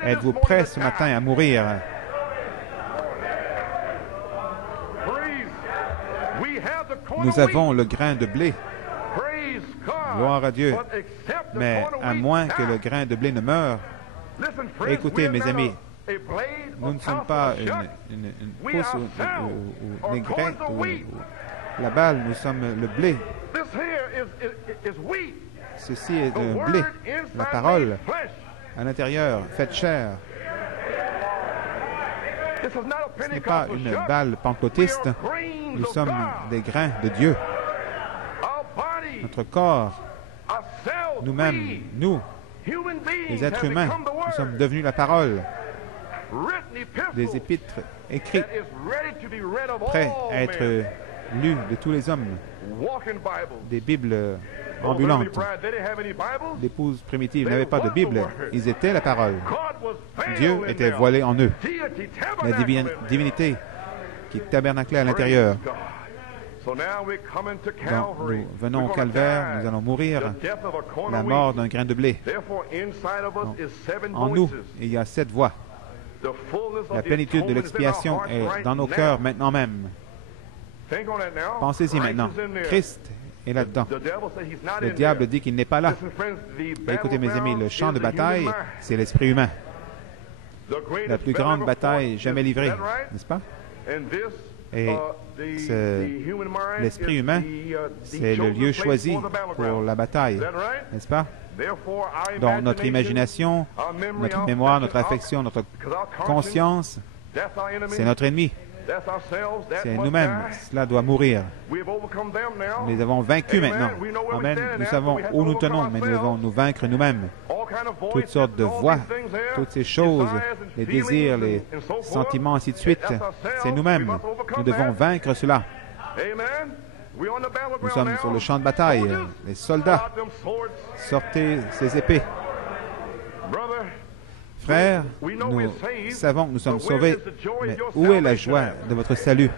êtes-vous prêts ce matin à mourir? Nous avons le grain de blé. Gloire à Dieu. Mais à moins que le grain de blé ne meure, écoutez mes amis, nous ne sommes pas une pousse ou les grains ou la balle, nous sommes le blé. Ceci est le blé, la parole, à l'intérieur, faite chair. Ce n'est pas une balle pentecôtiste, nous sommes des grains de Dieu. Notre corps, nous-mêmes, nous, les êtres humains, nous sommes devenus la parole. Des épîtres écrites, prêts à être lus de tous les hommes. Des Bibles ambulantes. L'épouse primitive n'avait pas de Bible. Ils étaient la parole. Dieu était voilé en eux. La divinité qui tabernaclait à l'intérieur. Donc, nous venons au calvaire, nous allons mourir la mort d'un grain de blé. Donc, en nous, il y a 7 voies. La plénitude de l'expiation est dans nos cœurs maintenant même. Pensez-y maintenant. Christ est là-dedans. Le diable dit qu'il n'est pas là. Écoutez mes amis, le champ de bataille, c'est l'esprit humain. La plus grande bataille jamais livrée, n'est-ce pas? Et l'esprit humain, c'est le lieu choisi pour la bataille, n'est-ce pas? Donc, notre imagination, notre mémoire, notre affection, notre conscience, c'est notre ennemi. C'est nous-mêmes. Cela doit mourir. Nous les avons vaincus maintenant. Amen. Nous savons où nous tenons, mais nous devons nous vaincre nous-mêmes. Toutes sortes de voies, toutes ces choses, les désirs, les sentiments, ainsi de suite, c'est nous-mêmes. Nous devons vaincre cela. Nous sommes sur le champ de bataille. Les soldats, sortez ces épées. Frères, nous savons que nous sommes sauvés, mais où est la joie de votre salut?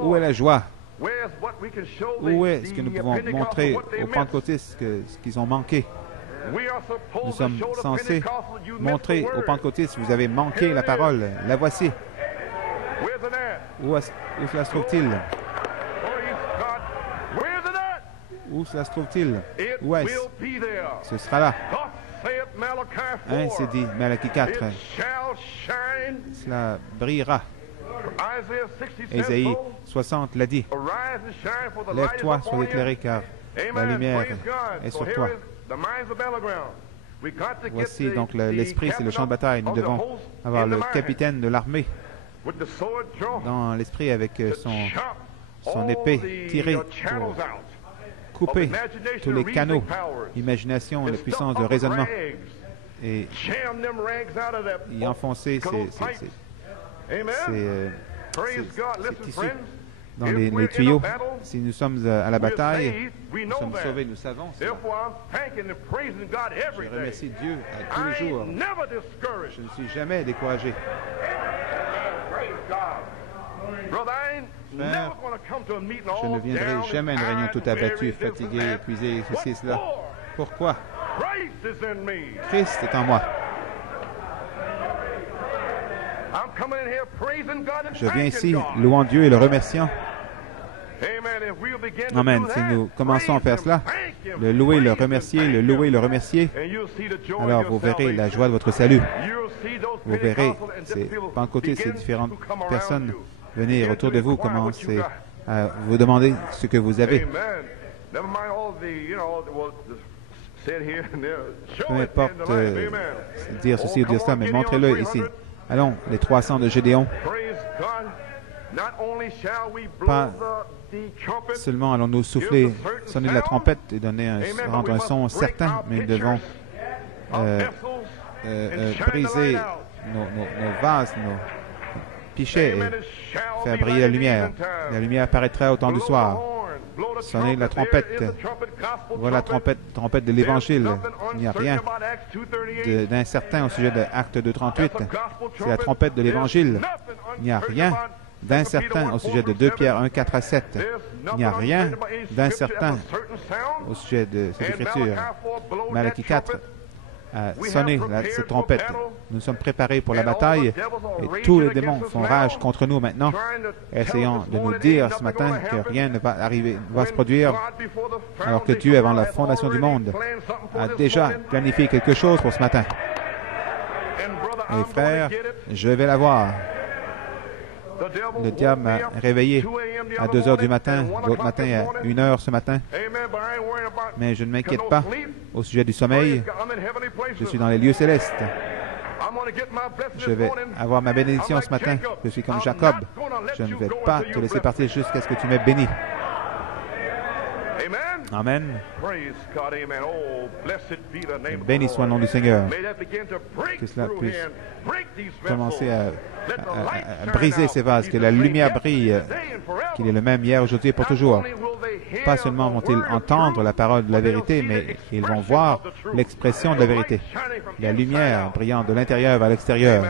Où est la joie? Où est ce que nous pouvons montrer aux pentecôtistes ce qu'ils ont manqué? Nous sommes censés montrer aux pentecôtistes, vous avez manqué la parole, la voici. Où cela se trouve-t-il? Où cela se trouve-t-il? Où est-ce? Ce sera là. Ainsi dit Malachie 4. Cela brillera. Ésaïe 60 l'a dit. Lève-toi, sois éclairé, car la lumière est sur toi. Voici donc l'esprit, c'est le champ de bataille. Nous devons avoir le capitaine de l'armée dans l'esprit avec son épée tirée pour couper tous les canaux, imagination et la puissance de raisonnement et y enfoncer ces tissus dans les tuyaux. Si nous sommes à la bataille, nous sommes sauvés, nous savons cela. Je remercie Dieu à tous les jours. Je ne suis jamais découragé. Frère, je ne viendrai jamais à une réunion tout abattu, fatigué, épuisé, ceci et cela. Pourquoi? Christ est en moi. Je viens ici louant Dieu et le remerciant. Amen. Si nous commençons à faire cela, le louer, le remercier, le louer, le remercier, alors vous verrez la joie de votre salut. Vous verrez ces pentecôtistes, ces différentes personnes venir autour de vous, commencer à vous demander ce que vous avez. Peu importe dire ceci ou dire cela, mais montrez-le ici. Allons, les 300 de Gédéon. Pas seulement allons-nous souffler, sonner la trompette et rendre un son certain, mais nous devons briser nos vases, nos pichets et faire briller la lumière. La lumière apparaîtra au temps du soir. Sonnez la trompette. Voilà la trompette de l'Évangile. Il n'y a rien d'incertain au sujet de Acte 2:38. C'est la trompette de l'Évangile. Il n'y a rien d'incertain au sujet de 2 Pierre 1:4-7. Il n'y a rien d'incertain au sujet de cette écriture. Malachie 4 a sonné cette trompette. Nous sommes préparés pour la bataille et tous les démons font rage contre nous maintenant, essayant de nous dire ce matin que rien ne va arriver, ne va se produire, alors que Dieu, avant la fondation du monde, a déjà planifié quelque chose pour ce matin. Et frères, je vais l'avoir. Le diable m'a réveillé à 2 heures du matin, l'autre matin à 1 heure ce matin. Mais je ne m'inquiète pas au sujet du sommeil. Je suis dans les lieux célestes. Je vais avoir ma bénédiction ce matin. Je suis comme Jacob. Je ne vais pas te laisser partir jusqu'à ce que tu m'aies béni. Amen. Béni soit le nom du Seigneur. Que cela puisse commencer à briser ces vases, que la lumière brille, qu'il est le même hier, aujourd'hui et pour toujours. Pas seulement vont-ils entendre la parole de la vérité, mais ils vont voir l'expression de la vérité. La lumière brillant de l'intérieur vers l'extérieur.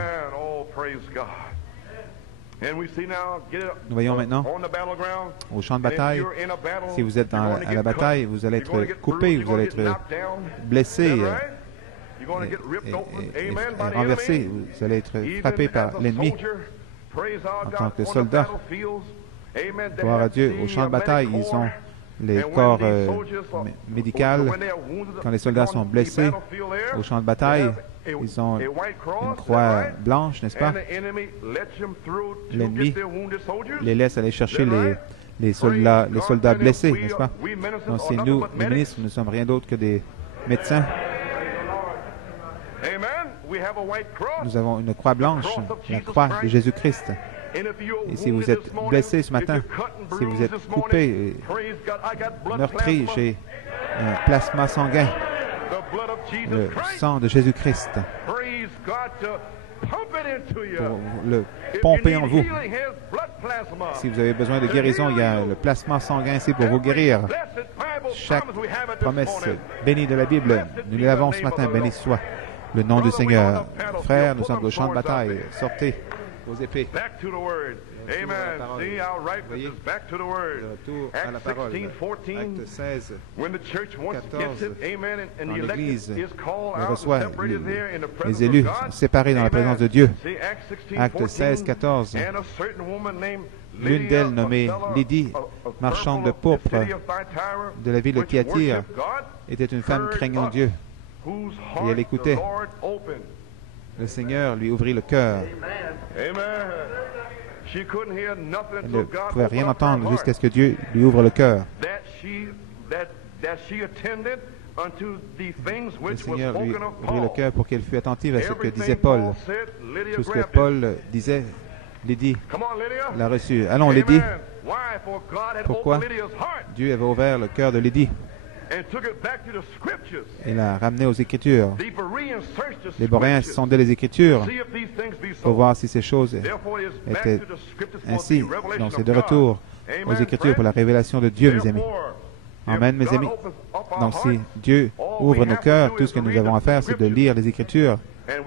Nous voyons maintenant au champ de bataille, si vous êtes à la bataille, vous allez être coupé, vous allez être blessé et renversé, vous allez être frappé par l'ennemi en tant que soldat. Gloire à Dieu, au champ de bataille, ils ont les corps médicaux. Quand les soldats sont blessés au champ de bataille, ils ont une croix blanche, n'est-ce pas? L'ennemi les laisse aller chercher les soldats blessés, n'est-ce pas? Donc c'est nous, les ministres, nous ne sommes rien d'autre que des médecins. Nous avons une croix blanche, la croix de Jésus-Christ. Et si vous êtes blessé ce matin, si vous êtes coupé, meurtri, j'ai un plasma sanguin, le sang de Jésus-Christ. pour le pomper en vous. Si vous avez besoin de guérison, il y a le plasma sanguin ici pour vous guérir. Chaque promesse bénie de la Bible, nous l'avons ce matin, béni soit le nom du Seigneur. Frères, nous sommes au champ de bataille. Sortez vos épées. Amen. See how right this is. Back to the word. Acts 16:14. When the church once gets it, amen, and the elect is called out, separated there in the presence les élus of God. séparés dans la présence de Dieu. See, Acts Acte 16, 14. And a certain woman named L'une d'elles, nommée Lydie, marchande de pourpre de la ville de Thyatire, était une femme craignant Dieu. Et elle écoutait. Le Seigneur lui ouvrit le cœur. Amen. Elle ne pouvait rien entendre jusqu'à ce que Dieu lui ouvre le cœur. Le Seigneur lui ouvrit le cœur pour qu'elle fût attentive à ce que disait Paul. Tout ce que Paul disait, Lydie l'a reçu. Allons, Lydie. Pourquoi? Dieu avait ouvert le cœur de Lydie. Il l'a ramené aux Écritures. Les Boréens sondaient les Écritures pour voir si ces choses étaient ainsi. Donc c'est de retour aux Écritures pour la révélation de Dieu, mes amis. Amen, mes amis. Donc si Dieu ouvre nos cœurs, tout ce que nous avons à faire, c'est de lire les Écritures. Et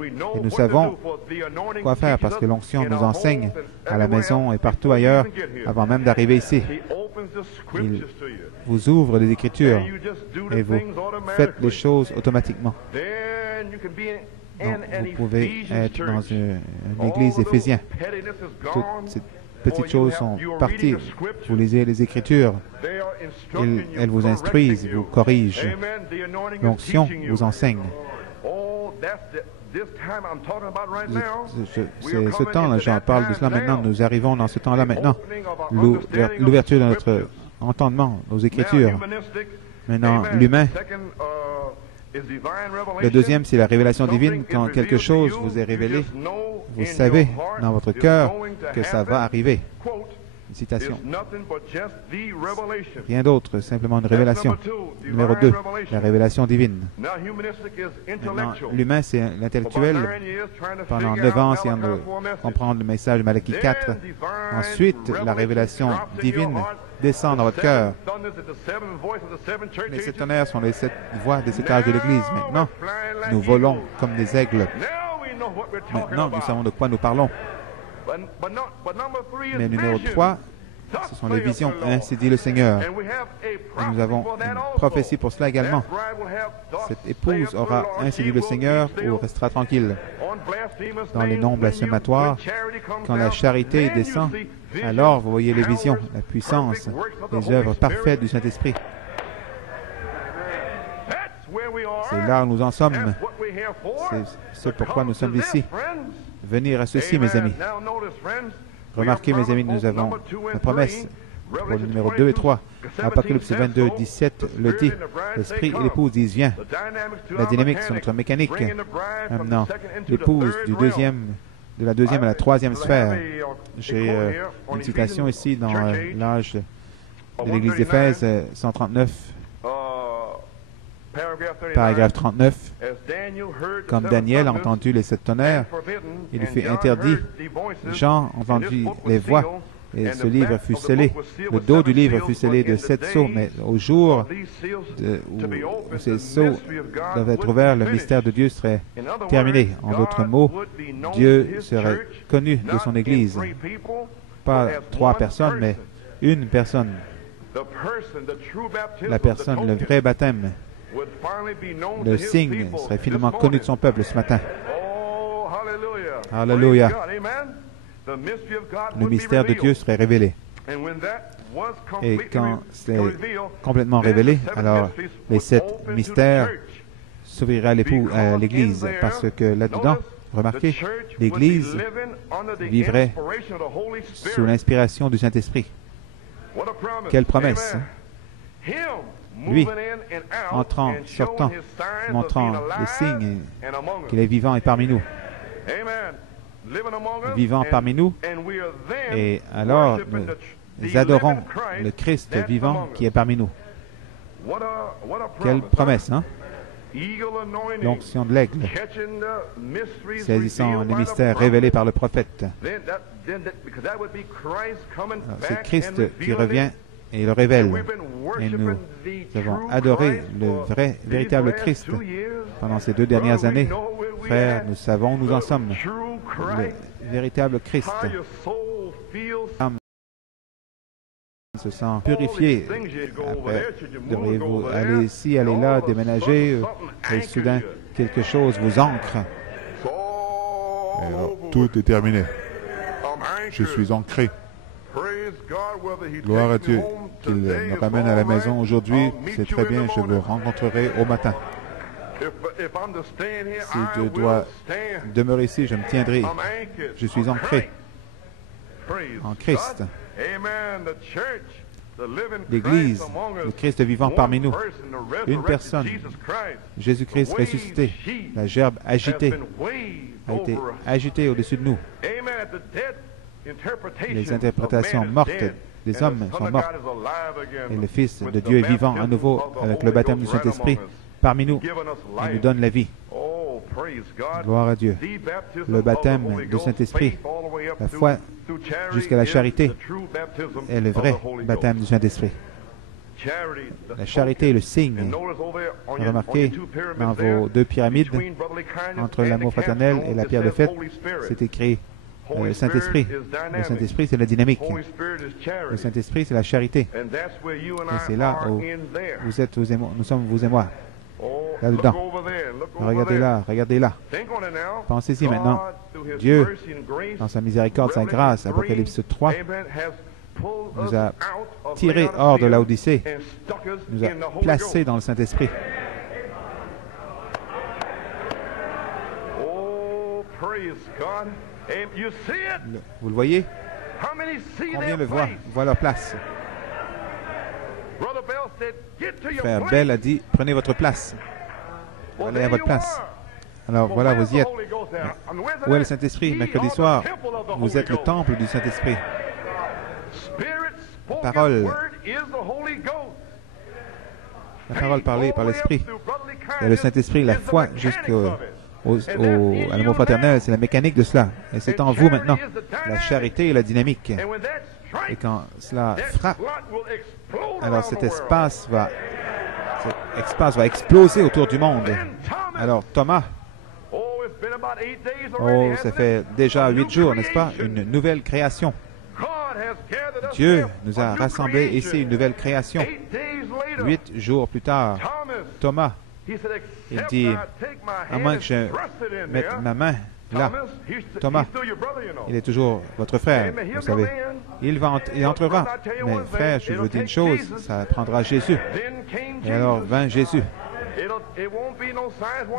nous savons quoi faire parce que l'onction nous enseigne à la maison et partout ailleurs avant même d'arriver ici. Il vous ouvre les Écritures et vous faites les choses automatiquement. Donc, vous pouvez être dans une église éphésienne. Toutes ces petites choses sont parties. Vous lisez les Écritures. Elles vous instruisent, vous corrigent. L'onction vous enseigne. C'est ce temps-là, j'en parle de cela maintenant. Nous arrivons dans ce temps-là maintenant. L'ouverture de notre entendement, nos Écritures. Maintenant, l'humain. Le deuxième, c'est la révélation divine. Quand quelque chose vous est révélé, vous savez dans votre cœur que ça va arriver. Une citation. Rien d'autre, simplement une révélation. Numéro 2, la révélation divine. Maintenant, l'humain, c'est l'intellectuel. Pendant 9 ans, essayant de comprendre le message de Malachie 4. Ensuite, la révélation divine descend dans votre cœur. Les 7 tonnerres sont les 7 voix des 7 âges de l'Église. Maintenant, nous volons comme des aigles. Maintenant, nous savons de quoi nous parlons. Mais numéro 3, ce sont les visions, ainsi dit le Seigneur. Et nous avons une prophétie pour cela également. Cette épouse aura, ainsi dit le Seigneur, ou restera tranquille. Dans les noms blasphématoires, quand la charité descend, alors vous voyez les visions, la puissance, les œuvres parfaites du Saint-Esprit. C'est là où nous en sommes. C'est ce pourquoi nous sommes ici. Venir à ceci, mes amis. Remarquez, mes amis, nous avons la promesse pour le numéro 2 et 3. Apocalypse 22, 17 le dit. L'esprit et l'épouse disent viens. La dynamique, c'est notre mécanique. Maintenant, l'épouse de la deuxième à la troisième sphère. J'ai une citation ici dans l'âge de l'Église d'Éphèse, 139. Paragraphe 39. Comme Daniel a entendu les 7 tonnerres, il lui fut interdit. Jean entendit les voix et ce livre fut scellé. Le dos du livre fut scellé de 7 sceaux, mais au jour où ces sceaux doivent être ouverts, le mystère de Dieu serait terminé. En d'autres mots, Dieu serait connu de son Église. Pas 3 personnes, mais une personne. La personne, le vrai baptême. Le signe serait finalement connu de son peuple ce matin. Alléluia. Le mystère de Dieu serait révélé. Et quand c'est complètement révélé, alors les 7 mystères s'ouvriraient à l'Église. Parce que là-dedans, remarquez, l'Église vivrait sous l'inspiration du Saint-Esprit. Quelle promesse! Lui, entrant, sortant, montrant les signes qu'il est vivant et parmi nous. Vivant parmi nous. Et alors, nous adorons le Christ vivant qui est parmi nous. Quelle promesse, hein? l'onction de l'aigle, saisissant les mystères révélés par le prophète. C'est Christ qui revient et le révèle. Et nous avons adoré le véritable Christ pendant ces 2 dernières années. Frères, nous savons où nous en sommes. Le véritable Christ. L'âme se sent purifiée. Après, devriez-vous aller ici, aller là, déménager, et soudain, quelque chose vous ancre. Alors, tout est terminé. Je suis ancré. Gloire à Dieu qu'il me ramène à la maison aujourd'hui. C'est très bien, je le rencontrerai au matin. Si je dois demeurer ici, je me tiendrai. Je suis ancré en Christ. L'Église, le Christ vivant parmi nous. Une personne, Jésus-Christ ressuscité, la gerbe agitée, a été agitée au-dessus de nous. Les interprétations mortes des hommes sont mortes. Et le Fils de Dieu est vivant à nouveau avec le baptême du Saint-Esprit parmi nous. Il nous donne la vie. Gloire à Dieu. Le baptême du Saint-Esprit, la foi jusqu'à la charité, est le vrai baptême du Saint-Esprit. La charité est le signe. Remarquez, dans vos 2 pyramides, entre l'amour fraternel et la pierre de fête, c'est écrit le Saint-Esprit. Le Saint-Esprit, c'est la dynamique. Le Saint-Esprit, c'est la charité. Et c'est là où vous êtes, nous sommes, vous et moi. Là-dedans. Regardez là, regardez là. Pensez-y maintenant. Dieu, dans sa miséricorde, sa grâce, Apocalypse 3, nous a tirés hors de l'Odyssée, nous a placés dans le Saint-Esprit. Vous le voyez? Combien le voient leur place? Frère Bell a dit, prenez votre place. Allez à votre place. Alors voilà, vous y êtes. Où est le Saint-Esprit? Mercredi soir, vous êtes le temple du Saint-Esprit. La parole parlée par l'Esprit. Et le Saint-Esprit, la foi jusqu'à l'amour fraternel, c'est la mécanique de cela. Et c'est en vous maintenant. La charité et la dynamique. Et quand cela frappe, alors cet espace va exploser autour du monde. Alors Thomas, ça fait déjà 8 jours, n'est-ce pas? Une nouvelle création. Dieu nous a rassemblés ici, une nouvelle création. 8 jours plus tard, Thomas, il dit, à moins que je mette ma main là, Thomas, il est toujours votre frère, vous savez. Il entrera. Mais frère, je vous dis une chose, ça prendra Jésus. Et alors vint Jésus.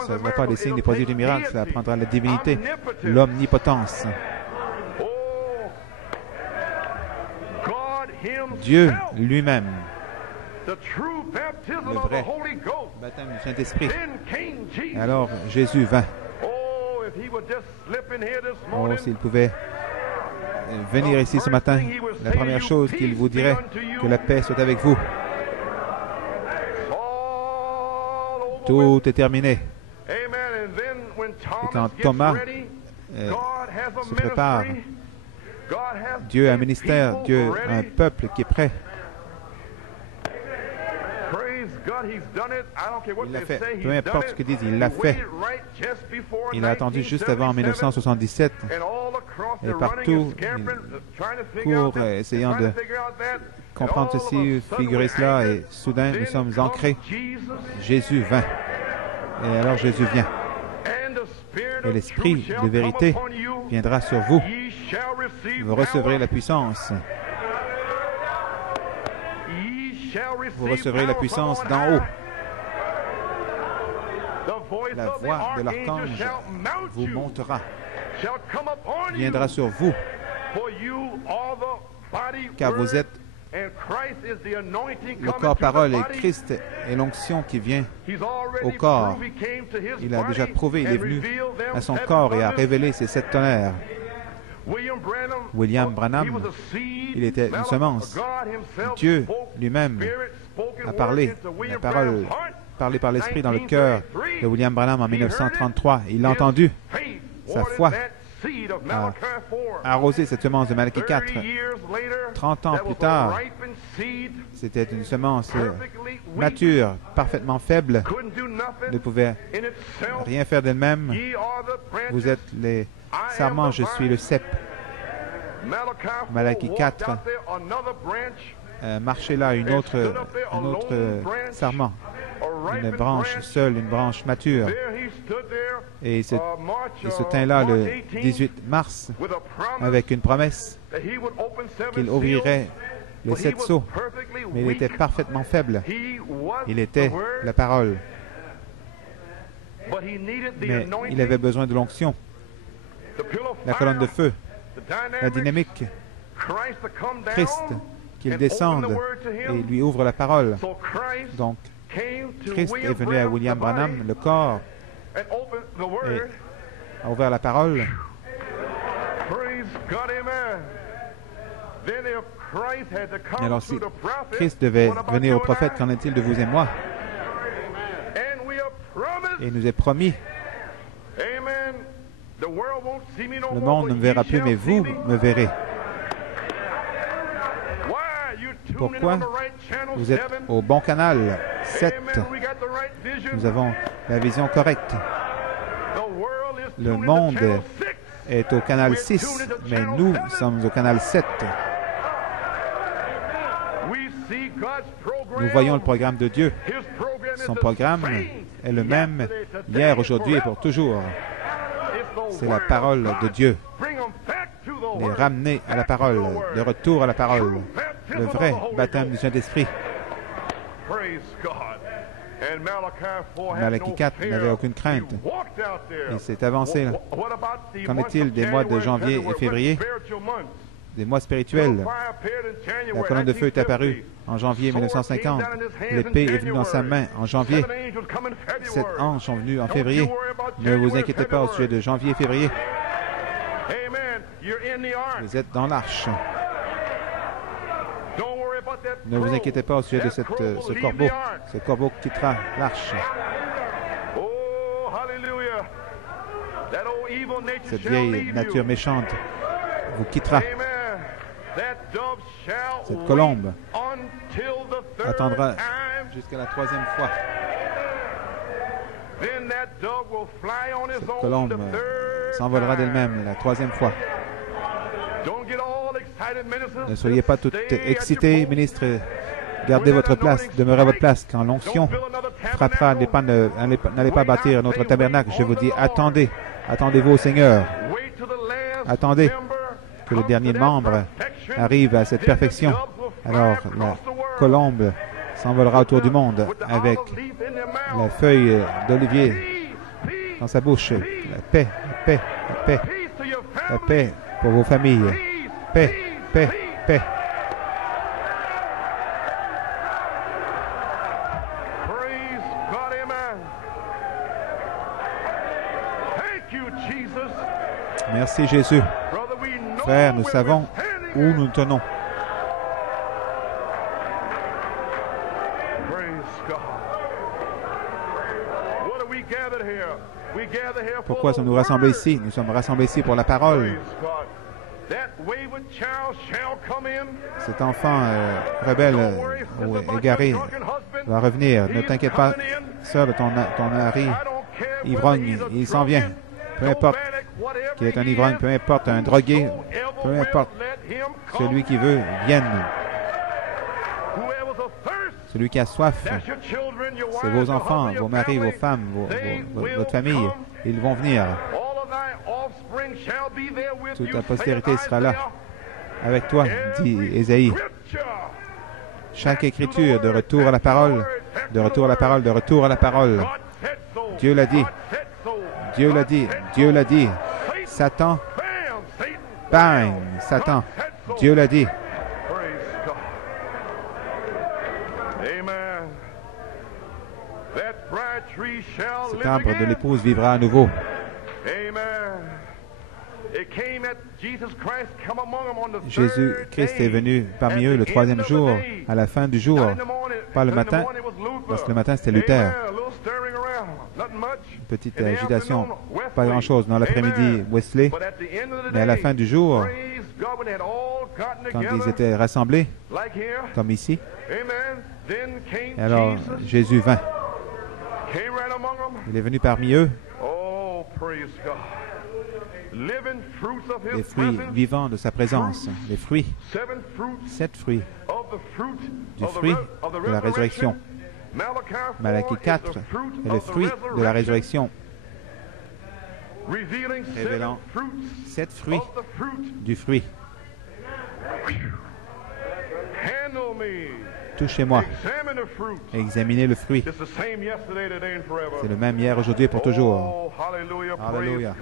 Ça ne sera pas des signes, des prodiges, des miracles, ça prendra la divinité, l'omnipotence. Dieu lui-même, le vrai baptême du Saint-Esprit. Et alors Jésus vint. Oh, s'il pouvait venir ici ce matin, la première chose qu'il vous dirait, que la paix soit avec vous. Tout est terminé. Et quand Thomas se prépare, Dieu a un ministère, Dieu a un peuple qui est prêt. Il l'a fait. Peu importe ce qu'ils disent, il l'a fait. Il a attendu juste avant 1977. Et partout, il court essayant de comprendre ceci, figurer cela. Et soudain, nous sommes ancrés. Jésus vint. Et alors Jésus vient. Et l'Esprit de vérité viendra sur vous. Vous recevrez la puissance. Vous recevrez la puissance d'en haut. La voix de l'archange vous montera, viendra sur vous, car vous êtes le corps parole et Christ est l'onction qui vient au corps. Il a déjà prouvé, il est venu à son corps et a révélé ses 7 tonnerres. William Branham, il était une semence. Dieu lui-même a parlé. La parole parlé par l'Esprit dans le cœur de William Branham en 1933. Il l'a entendu. Sa foi a arrosé cette semence de Malachie 4. 30 ans plus tard, c'était une semence mature, parfaitement faible, ne pouvait rien faire d'elle-même. Vous êtes les sarments, je suis le cep. Malachie 4, marchez là, un autre sarment, une branche seule, une branche mature. Et il se tint là le 18 mars avec une promesse qu'il ouvrirait les 7 sceaux, mais il était parfaitement faible. Il était la parole. Mais il avait besoin de l'onction, la colonne de feu, la dynamique, Christ, qu'il descende et lui ouvre la parole. Donc, Christ est venu à William Branham, le corps, et a ouvert la parole. Alors, si Christ devait venir au prophète, qu'en est-il de vous et moi? Et il nous est promis, le monde ne me verra plus, mais vous me verrez. Pourquoi? Vous êtes au bon canal 7. Nous avons la vision correcte. Le monde est au canal 6, mais nous sommes au canal 7. Nous voyons le programme de Dieu. Son programme est le même hier, aujourd'hui et pour toujours. C'est la parole de Dieu. Les ramener à la parole, de retour à la parole. Le vrai baptême du Saint-Esprit. Malachie 4 n'avait aucune crainte. Il s'est avancé là. Qu'en est-il des mois de janvier et février? Des mois spirituels. La colonne de feu est apparue en janvier 1950. L'épée est venue dans sa main en janvier. 7 anges sont venus en février. Ne vous inquiétez pas au sujet de janvier et février. Vous êtes dans l'arche. Ne vous inquiétez pas au sujet de ce corbeau. Ce corbeau quittera l'arche. Cette vieille nature méchante vous quittera. Cette colombe attendra jusqu'à la 3e fois. Cette colombe s'envolera d'elle-même la 3e fois. Ne soyez pas tout excités, ministre. Gardez votre place, demeurez à votre place. Quand l'onction frappera, n'allez pas bâtir notre tabernacle. Je vous dis, attendez. Attendez-vous au Seigneur. Attendez que le dernier membre arrive à cette perfection. Alors la colombe s'envolera autour du monde avec la feuille d'olivier dans sa bouche. La paix, la paix, la paix. La paix pour vos familles. Paix, paix, paix. Merci Jésus. Frère, nous savons où nous tenons. Pourquoi sommes-nous rassemblés ici? Nous sommes rassemblés ici pour la parole. Cet enfant rebelle ou égaré va revenir. Ne t'inquiète pas, sœur, de ton mari ivrogne, il s'en vient. Peu importe qu'il est un ivrogne, peu importe un drogué, peu importe celui qui veut, vienne. Celui qui a soif, c'est vos enfants, vos maris, vos femmes, votre famille. Ils vont venir. Toute ta postérité sera là, avec toi, dit Ésaïe. Chaque écriture, de retour à la parole, de retour à la parole, de retour à la parole. Dieu l'a dit. Dieu l'a dit. Dieu l'a dit. Satan, bang, Satan. Dieu l'a dit. Cet arbre de l'épouse vivra à nouveau. Jésus-Christ est venu parmi eux le 3e jour, à la fin du jour, pas le matin, parce que le matin c'était Luther. petite agitation, pas grand-chose dans l'après-midi, Wesley, mais à la fin du jour, quand ils étaient rassemblés, comme ici, et alors Jésus vint. Il est venu parmi eux, les fruits vivants de sa présence, les fruits, 7 fruits, du fruit de la résurrection. Malachie 4 est le fruit de la résurrection, révélant 7 fruits du fruit. Touchez-moi, examinez le fruit. C'est le même hier, aujourd'hui et pour toujours. Alléluia.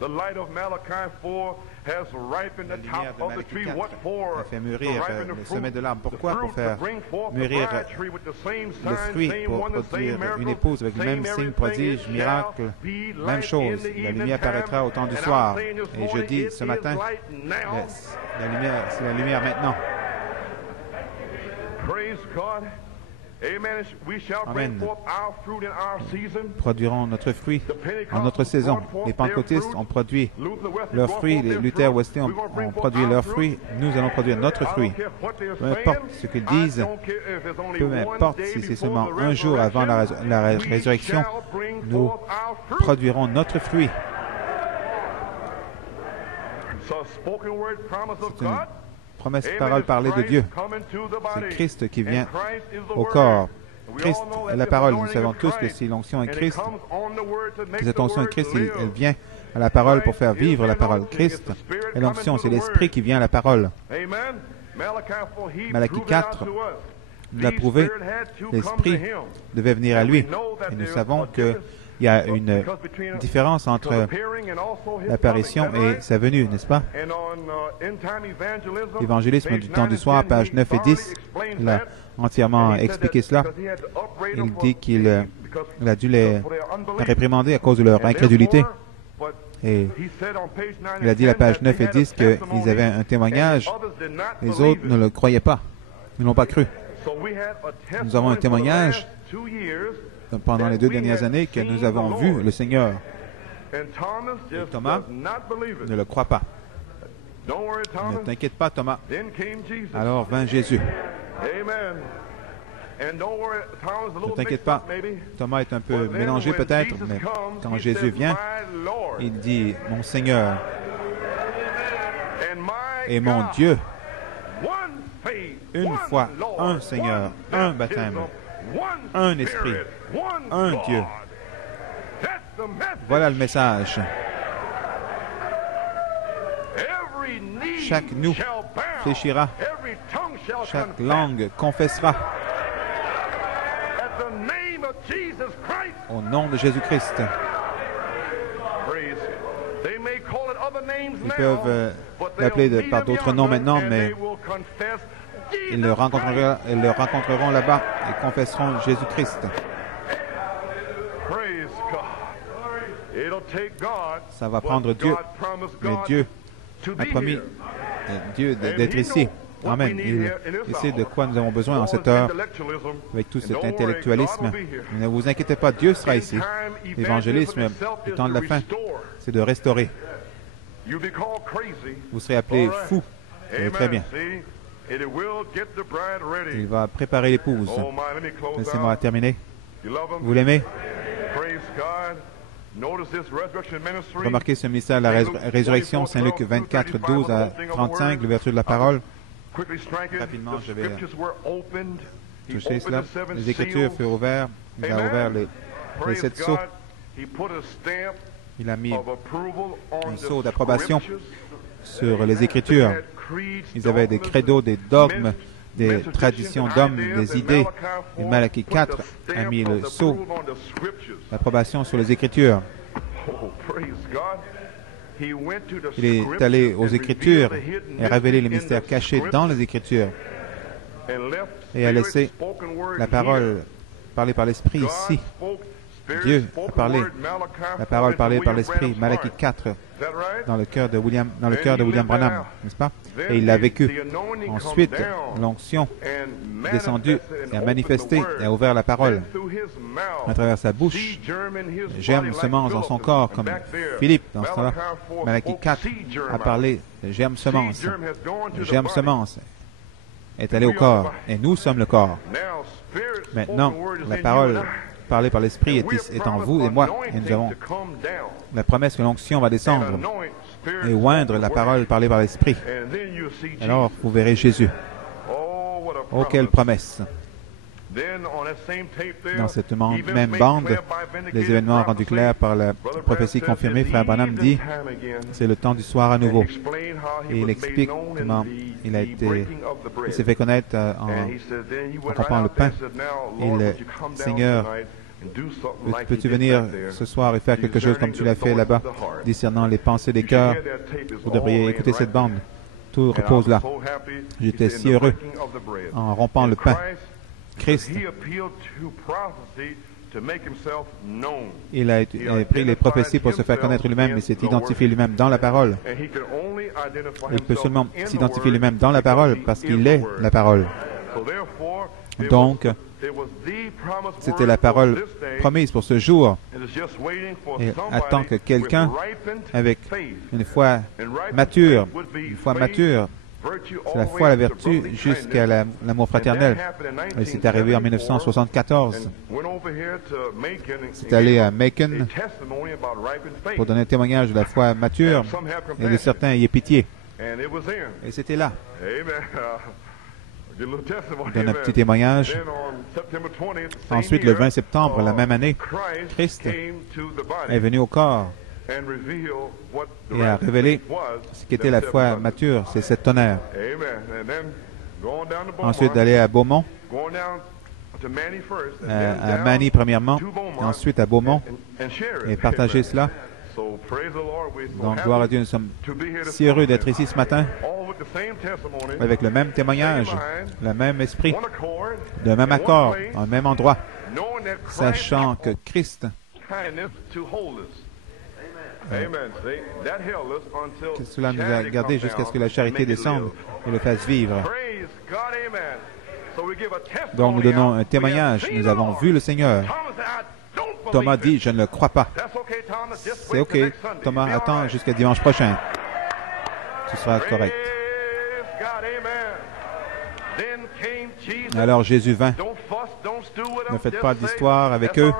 La lumière de Malachie 4 a fait mûrir le sommet de l'arbre. Pourquoi? Pour faire mûrir le fruit, pour produire une épouse avec le même signe, prodige, miracle, même chose. La lumière paraîtra au temps du soir. Et je dis ce matin, la lumière, c'est la lumière maintenant. Amen. Nous produirons notre fruit en notre saison. Les pentecôtistes ont produit leurs fruits, les Luther, Wesley ont produit leurs fruits. Nous allons produire notre fruit. Peu importe ce qu'ils disent, peu importe si c'est seulement un jour avant la résurrection, nous produirons notre fruit. C'est une promesse, parole parlée de Dieu. C'est Christ qui vient au corps. Christ est la parole. Nous savons tous que si l'onction est Christ, que cette onction est Christ, elle vient à la parole pour faire vivre la parole. Christ est l'onction, c'est l'Esprit qui vient à la parole. Malachie 4 nous a prouvé, l'Esprit devait venir à lui. Et nous savons qu'il y a une différence entre l'apparition et sa venue, n'est-ce pas? L'évangélisme du temps du soir, pages 9 et 10, il a entièrement expliqué cela. Il dit qu'il a dû les réprimander à cause de leur incrédulité. Et il a dit à la page 9 et 10 qu'ils avaient un témoignage. Les autres ne le croyaient pas. Ils n'ont pas cru. Nous avons un témoignage pendant les 2 dernières années que nous avons vu le Seigneur. Et Thomas ne le croit pas. Ne t'inquiète pas, Thomas. Alors vint Jésus. Ne t'inquiète pas. Thomas est un peu mélangé peut-être, mais quand Jésus vient, il dit, mon Seigneur et mon Dieu. Une foi, un Seigneur, un baptême, un esprit, un Dieu. Voilà le message. Chaque nous fléchira, chaque langue confessera au nom de Jésus-Christ. Ils peuvent l'appeler par d'autres noms maintenant, mais ils le rencontreront là-bas et confesseront Jésus-Christ. Ça va prendre Dieu, mais Dieu a promis d'être ici. Amen. Il sait de quoi nous avons besoin en cette heure, avec tout cet intellectualisme. Ne vous inquiétez pas, Dieu sera ici. L'évangélisme du temps de la fin, c'est de restaurer. Vous serez appelé fou. Très bien. Il va préparer l'épouse. Laissez-moi terminer. Vous l'aimez? Remarquez ce ministère de la résurrection, Saint Luc 24, 12 à 35, l'ouverture de la parole. Rapidement, je vais toucher cela. Les Écritures furent ouvertes. Il a ouvert les 7 sceaux. Il a mis un sceau d'approbation sur les Écritures. Ils avaient des credos, des dogmes, des traditions d'hommes, des idées. Et Malachie 4 a mis le sceau d'approbation sur les Écritures. Il est allé aux Écritures et a révélé les mystères cachés dans les Écritures et a laissé la parole parler par l'Esprit ici. Dieu a parlé, la parole parlée par l'Esprit. Malachie 4 dans le cœur de William Branham, n'est-ce pas? Et il l'a vécu. Ensuite, l'onction est descendue et a manifesté et a ouvert la parole à travers sa bouche. Germe semence dans son corps, comme Philippe dans ce temps-là. Malachie 4 a parlé germe semence. Germe semence est allé au corps et nous sommes le corps. Maintenant, la parole parlée par l'Esprit est en vous et moi, et nous avons la promesse que l'onction va descendre et oindre la parole parlée par l'Esprit. Alors, vous verrez Jésus. Oh, quelle promesse! Dans cette même bande, les événements rendus clairs par la prophétie confirmée, Frère Branham dit, c'est le temps du soir à nouveau. Et il explique comment il s'est fait connaître en rompant le pain. Et le Seigneur, peux-tu venir ce soir et faire quelque chose comme tu l'as fait là-bas, discernant les pensées des cœurs? Vous devriez écouter cette bande. Tout repose là. J'étais si heureux en rompant le pain. Christ, il a pris les prophéties pour se faire connaître lui-même et s'est identifié lui-même dans la parole. Il peut seulement s'identifier lui-même dans la parole parce qu'il est la parole. Donc, c'était la parole promise pour ce jour. Et attend que quelqu'un, avec une foi mature, c'est la foi, la vertu, jusqu'à l'amour fraternel. Et c'est arrivé en 1974. C'est allé à Macon pour donner un témoignage de la foi mature, et de certains y aient pitié. Et c'était là. Je donne un petit témoignage. Ensuite, le 20 septembre, la même année, Christ est venu au corps et a révélé ce qu'était la foi mature, c'est cette tonnerre. Ensuite, d'aller à Beaumont, à Manny premièrement, et ensuite à Beaumont, et partager cela. Donc, gloire à Dieu, nous sommes si heureux d'être ici ce matin, avec le même témoignage, le même esprit, le même accord, un même endroit, sachant que Christ, que cela nous a gardé jusqu'à ce que la charité descende et le fasse vivre. Donc nous donnons un témoignage. Nous avons vu le Seigneur. Thomas dit, je ne le crois pas. C'est OK. Thomas, attends jusqu'à dimanche prochain. Tu seras correct. Alors Jésus vint. Ne faites pas d'histoire avec eux.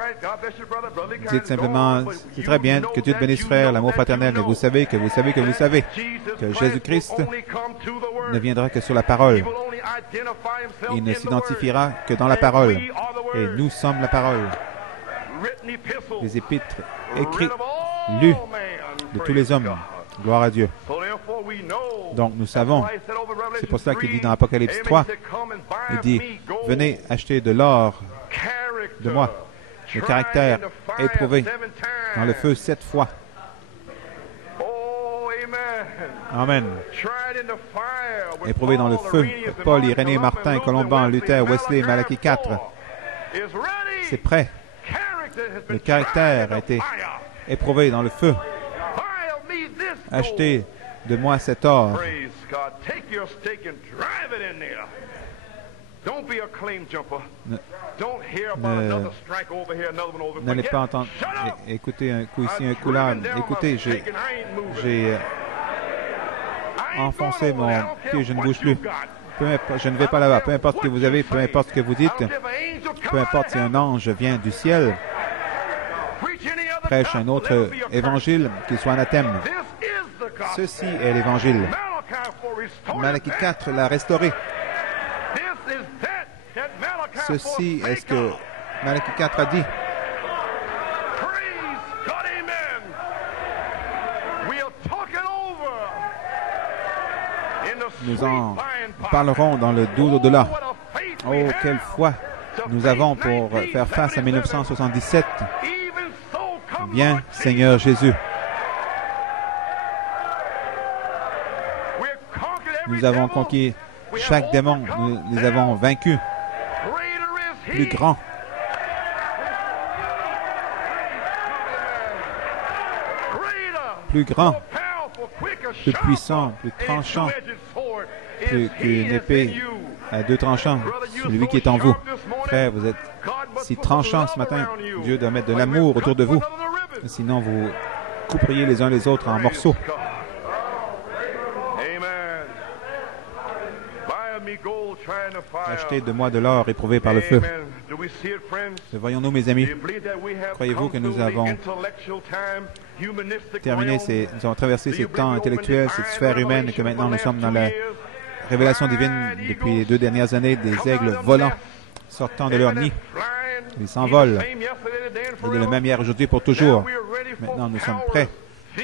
Dites simplement, c'est très bien, que Dieu te bénisse, frère, l'amour fraternel, mais vous savez que Jésus-Christ ne viendra que sur la parole. Il ne s'identifiera que dans la parole. Et nous sommes la parole. Les épîtres écrits, lus de tous les hommes. Gloire à Dieu. Donc nous savons, c'est pour ça qu'il dit dans Apocalypse 3, il dit, venez acheter de l'or de moi, le caractère éprouvé dans le feu 7 fois. Amen. Éprouvé dans le feu, Paul, Irénée, Martin, Colomban, Luther, Wesley, Malachie 4. C'est prêt. Le caractère a été éprouvé dans le feu. Achetez de moi cet or. N'allez pas entendre, écoutez un coup ici, un coup là. Écoutez, j'ai enfoncé mon pied, je ne bouge plus. Peu importe, je ne vais pas là-bas. Peu importe ce que vous avez, peu importe ce que vous dites, peu importe si un ange vient du ciel, prêche un autre évangile, qu'il soit anathème. Ceci est l'évangile. Malachie 4 l'a restauré. Ceci est ce que Malachie 4 a dit. Nous en parlerons dans le doux au-delà. Oh, quelle foi nous avons pour faire face à 1977. Bien, Seigneur Jésus. Nous avons conquis chaque démon. Nous les avons vaincus. Plus grand. Plus grand plus puissant, plus tranchant qu'une épée à deux tranchants, celui qui est en vous. Frère, vous êtes si tranchant ce matin. Dieu doit mettre de l'amour autour de vous. Sinon, vous couperiez les uns les autres en morceaux. Achetez de moi de l'or éprouvé par le feu. Le voyons-nous, mes amis? Croyez-vous que nous avons terminé nous avons traversé ces temps intellectuels, cette sphère humaine, et que maintenant nous sommes dans la révélation divine depuis les 2 dernières années, des aigles volants sortant de leur nid. Ils s'envolent. Il est le même hier, aujourd'hui, pour toujours. Maintenant, nous sommes prêts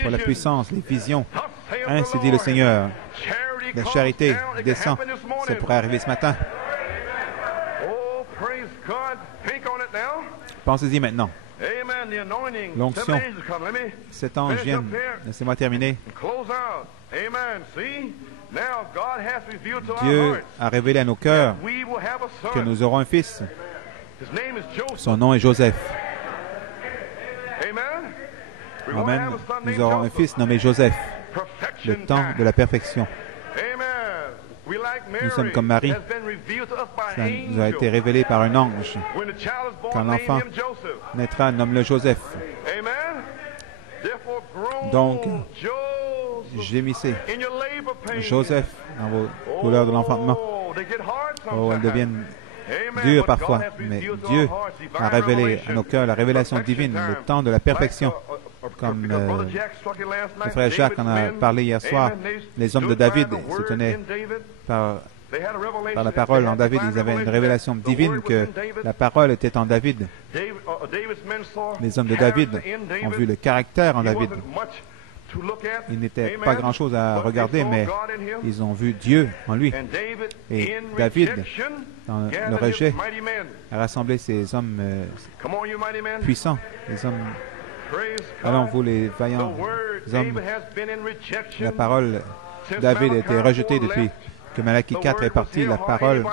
pour la puissance, les visions. Ainsi dit le Seigneur. La charité descend. Ça pourrait arriver ce matin. Pensez-y maintenant. L'onction. Cet ange vient. Laissez-moi terminer. Dieu a révélé à nos cœurs que nous aurons un fils. Son nom est Joseph. Amen. Nous aurons un fils nommé Joseph. Le temps de la perfection. Nous sommes comme Marie. Ça nous a été révélé par un ange. Quand l'enfant naîtra, nomme-le Joseph. Donc, gémissez. Joseph, dans vos douleurs de l'enfantement. Oh, elles deviennent dures parfois, mais Dieu a révélé à nos cœurs la révélation divine, le temps de la perfection. Comme le frère Jacques en a parlé hier soir, les hommes de David se tenaient par la parole en David. Ils avaient une révélation divine que la parole était en David. Les hommes de David ont vu le caractère en David. Il n'était pas grand-chose à regarder, mais ils ont vu Dieu en lui. Et David, dans le rejet, a rassemblé ces hommes puissants, les hommes. Allons, vous les vaillants hommes, la parole, David a été rejeté depuis que Malachie 4 est parti. La parole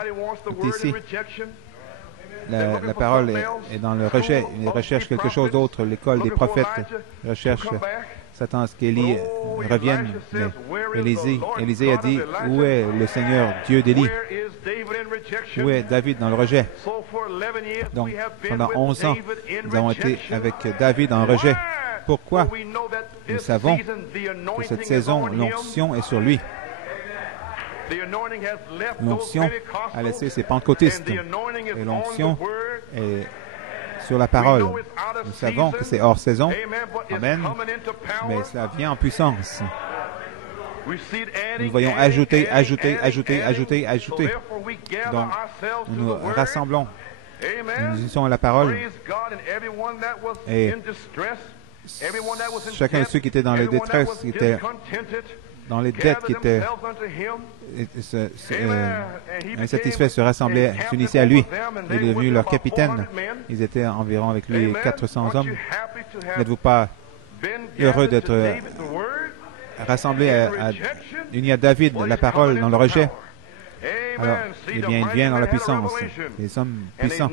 est ici. La parole est dans le rejet. Il recherche quelque chose d'autre. L'école des prophètes recherche. S'attend à ce qu'Élie revienne. Mais Élisée a dit, où est le Seigneur, Dieu d'Élie? Où est David dans le rejet? Donc, pendant 11 ans, nous avons été avec David en rejet. Pourquoi? Nous savons que cette saison, l'onction est sur lui. L'onction a laissé ses pentecôtistes. Et l'onction est sur la parole. Nous savons que c'est hors saison. Amen. Mais cela vient en puissance. Nous voyons ajouter. Donc, nous nous rassemblons. Nous utilisons la parole. Et chacun de ceux qui étaient dans les détresses, qui étaient dans les dettes, qui étaient insatisfaits, se rassemblaient, s'unissaient à lui. Il est devenu leur capitaine. Ils étaient environ avec lui 400 hommes. N'êtes-vous pas heureux d'être rassemblés unis à David, la parole dans le rejet? Alors, eh bien, il vient dans la puissance. Les hommes puissants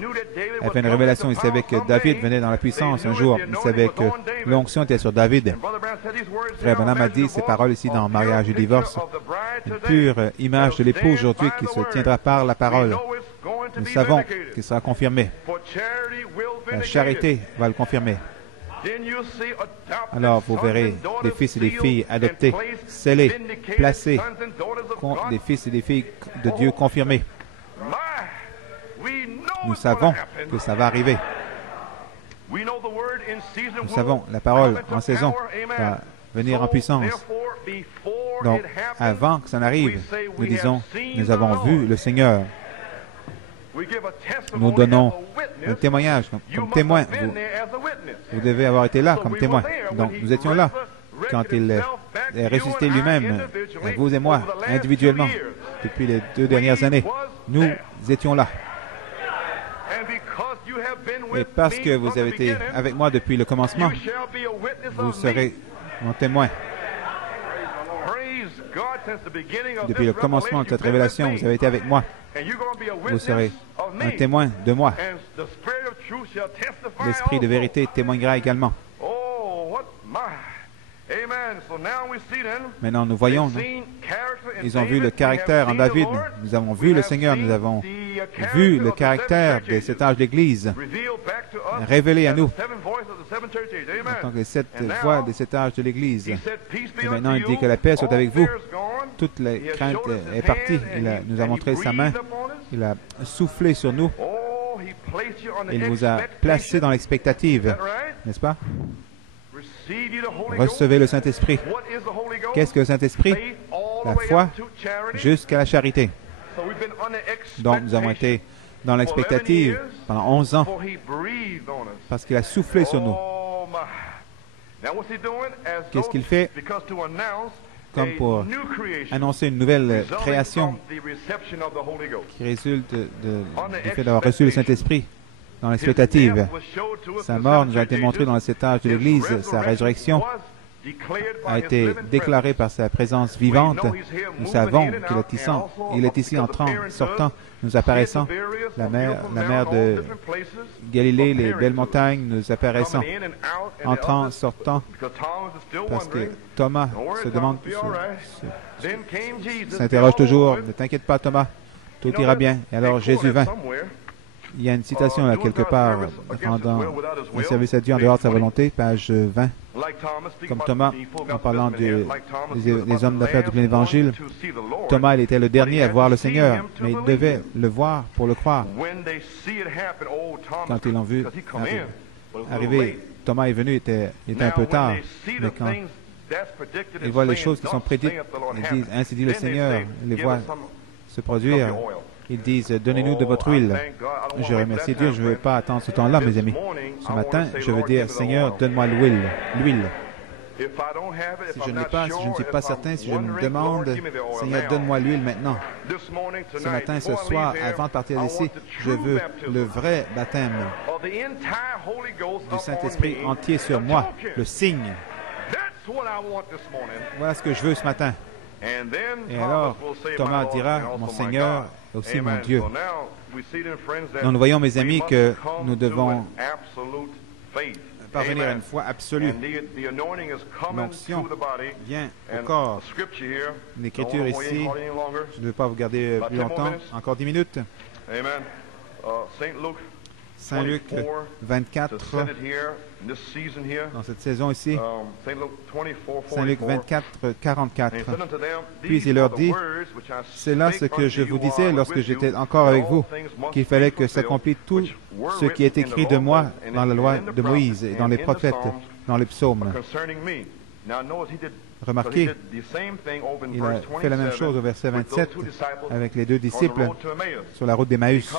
avaient une révélation. Ils savaient que David venait dans la puissance un jour. Ils savaient que l'onction était sur David. Frère Branham a dit ces paroles ici dans Mariage et Divorce. Une pure image de l'époux aujourd'hui qui se tiendra par la parole. Nous savons qu'il sera confirmé. La charité va le confirmer. Alors vous verrez des fils et des filles adoptés, scellés, placés, des fils et des filles de Dieu confirmés. Nous savons que ça va arriver. Nous savons la parole en saison va venir en puissance. Donc, avant que ça n'arrive, nous disons, nous avons vu le Seigneur. Nous donnons un témoignage comme témoin. Vous devez avoir été là comme témoin. Donc, nous étions là quand il est ressuscité lui-même, vous et moi, individuellement, depuis les 2 dernières années. Nous étions là. Et parce que vous avez été avec moi depuis le commencement, vous serez mon témoin. Depuis le commencement de cette révélation, vous avez été avec moi. Vous serez un témoin de moi. Maintenant, nous voyons, ils ont vu le caractère en David. Nous avons vu le Seigneur, nous avons vu le caractère de cet âge d'Église révélé à nous en tant que les 7 voix de cet âge de l'Église. Et maintenant, il dit que la paix soit avec vous. Toute la crainte est partie. Il nous a montré sa main. Il a soufflé sur nous. Il vous a placé dans l'expectative, n'est-ce pas? Recevez le Saint-Esprit. Qu'est-ce que le Saint-Esprit? La foi jusqu'à la charité. Donc, nous avons été dans l'expectative pendant 11 ans parce qu'il a soufflé sur nous. Qu'est-ce qu'il fait? Comme pour annoncer une nouvelle création qui résulte du fait d'avoir reçu le Saint-Esprit dans l'expectative. Sa mort nous a été montrée dans le 7 âge de l'Église. Sa résurrection a été déclarée par sa présence vivante. Nous savons qu'il est ici. Il est ici entrant, sortant, nous apparaissant. La mer de Galilée, les belles montagnes, nous apparaissant, entrant, sortant, parce que Thomas se demande, s'interroge toujours, ne t'inquiète pas Thomas, tout ira bien. Et alors Jésus vint. Il y a une citation là quelque part, rendant un service à Dieu en dehors de sa volonté, page 20. Comme Thomas, en parlant des hommes d'affaires du plein évangile, Thomas, il était le dernier à voir le Seigneur, mais il devait le voir pour le croire. Quand ils l'ont vu arriver, Thomas est venu, il était un peu tard, mais quand il voit les choses qui sont prédites, ils disent, ainsi dit le Seigneur, il les voit se produire. Ils disent, donnez-nous de votre huile. Je remercie Dieu, je ne veux pas attendre ce temps-là, mes amis. Ce matin, je veux dire, Seigneur, donne-moi l'huile. Si je ne l'ai pas, si je ne suis pas certain, si je me demande, Seigneur, donne-moi l'huile maintenant. Ce matin, ce soir, avant de partir d'ici, je veux le vrai baptême du Saint-Esprit entier sur moi, le signe. Voilà ce que je veux ce matin. Et alors, Thomas dira, mon Seigneur, aussi mon Dieu. Donc, nous voyons, mes amis, que nous devons parvenir à une foi absolue. L'onction vient au corps. Une écriture ici, je ne veux pas vous garder plus longtemps, encore 10 minutes. Saint Luc 24, dans cette saison ici, Saint Luc 24, 44. Puis il leur dit, c'est là ce que je vous disais lorsque j'étais encore avec vous, qu'il fallait que s'accomplisse tout ce qui est écrit de moi dans la loi de Moïse et dans les prophètes, dans les psaumes. Remarquez, il a fait la même chose au verset 27 avec les 2 disciples sur la route d'Emmaüs.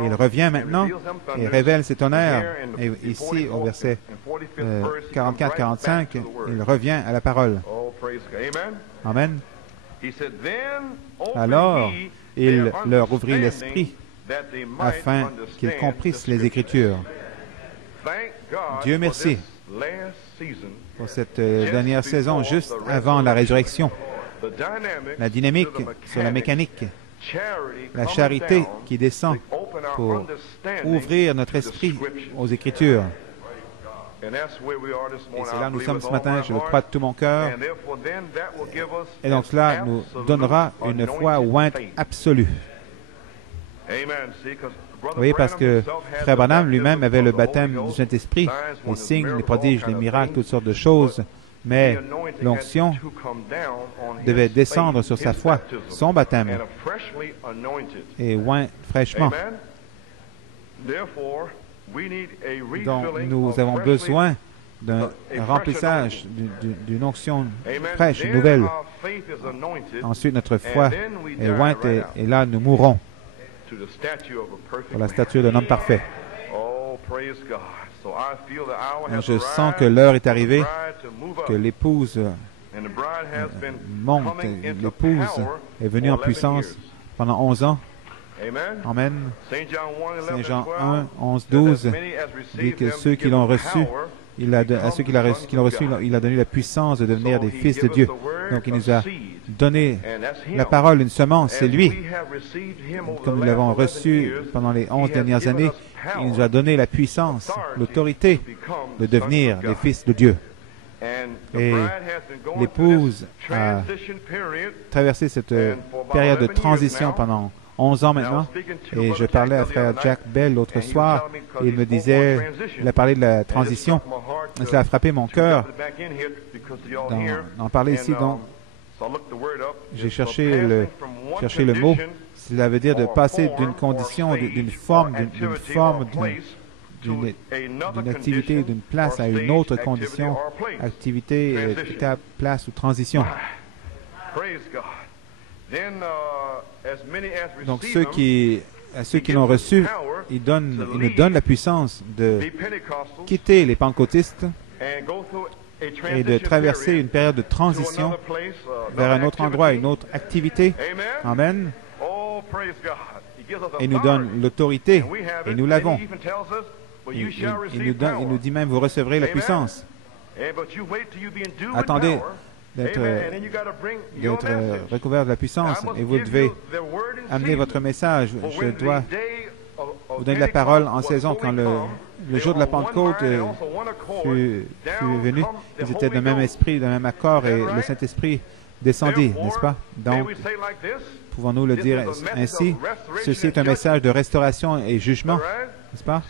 Et il revient maintenant et révèle ses tonnerres. Et ici, au verset 44-45, il revient à la parole. Amen. Alors, il leur ouvrit l'esprit afin qu'ils comprissent les Écritures. Dieu merci pour cette dernière saison, juste avant la résurrection. La dynamique sur la mécanique, la charité qui descend pour ouvrir notre esprit aux Écritures. Et c'est là où nous sommes ce matin, je le crois de tout mon cœur. Et donc cela nous donnera une foi ointe absolue. Vous voyez, parce que Frère Branham lui-même avait le baptême du Saint-Esprit, les signes, les prodiges, les miracles, toutes sortes de choses, mais l'onction devait descendre sur sa foi, son baptême, et oint fraîchement. Donc, nous avons besoin d'un remplissage, d'une onction fraîche, nouvelle. Ensuite, notre foi est ointe et là, nous mourrons pour la stature d'un homme parfait. Je sens que l'heure est arrivée, que l'épouse monte. L'épouse est venue en puissance pendant 11 ans. Amen. Saint Jean 1, 11, 12 dit que ceux qui l'ont reçu, à ceux qui l'ont reçu, il a donné la puissance de devenir des fils de Dieu. Donc il nous a donné la parole, une semence, c'est lui. Comme nous l'avons reçu pendant les 11 dernières années, il nous a donné la puissance, l'autorité de devenir des fils de Dieu. Et l'épouse a traversé cette période de transition pendant 11 ans maintenant. Et je parlais à frère Jack Bell l'autre soir. Et il me disait, il a parlé de la transition. Et cela a frappé mon cœur d'en parler ici. Donc, j'ai cherché le mot. Cela veut dire de passer d'une condition, d'une forme, d'une activité, d'une place à une autre condition, activité, étape, place ou transition. Donc ceux qui l'ont reçu, ils nous donnent la puissance de quitter les pentecôtistes et de traverser une période de transition vers un autre endroit, une autre activité. Amen. Et nous donne l'autorité, et nous l'avons. Il nous dit même, vous recevrez la puissance. Attendez d'être recouvert de la puissance, et vous devez amener votre message. Je dois vous donner la parole en saison. Quand le jour de la Pentecôte fut venu, ils étaient d'un même esprit, d'un même accord, et le Saint-Esprit descendit, n'est-ce pas? Donc, pouvons-nous le dire ainsi? Ceci est un message de restauration et jugement, n'est-ce pas?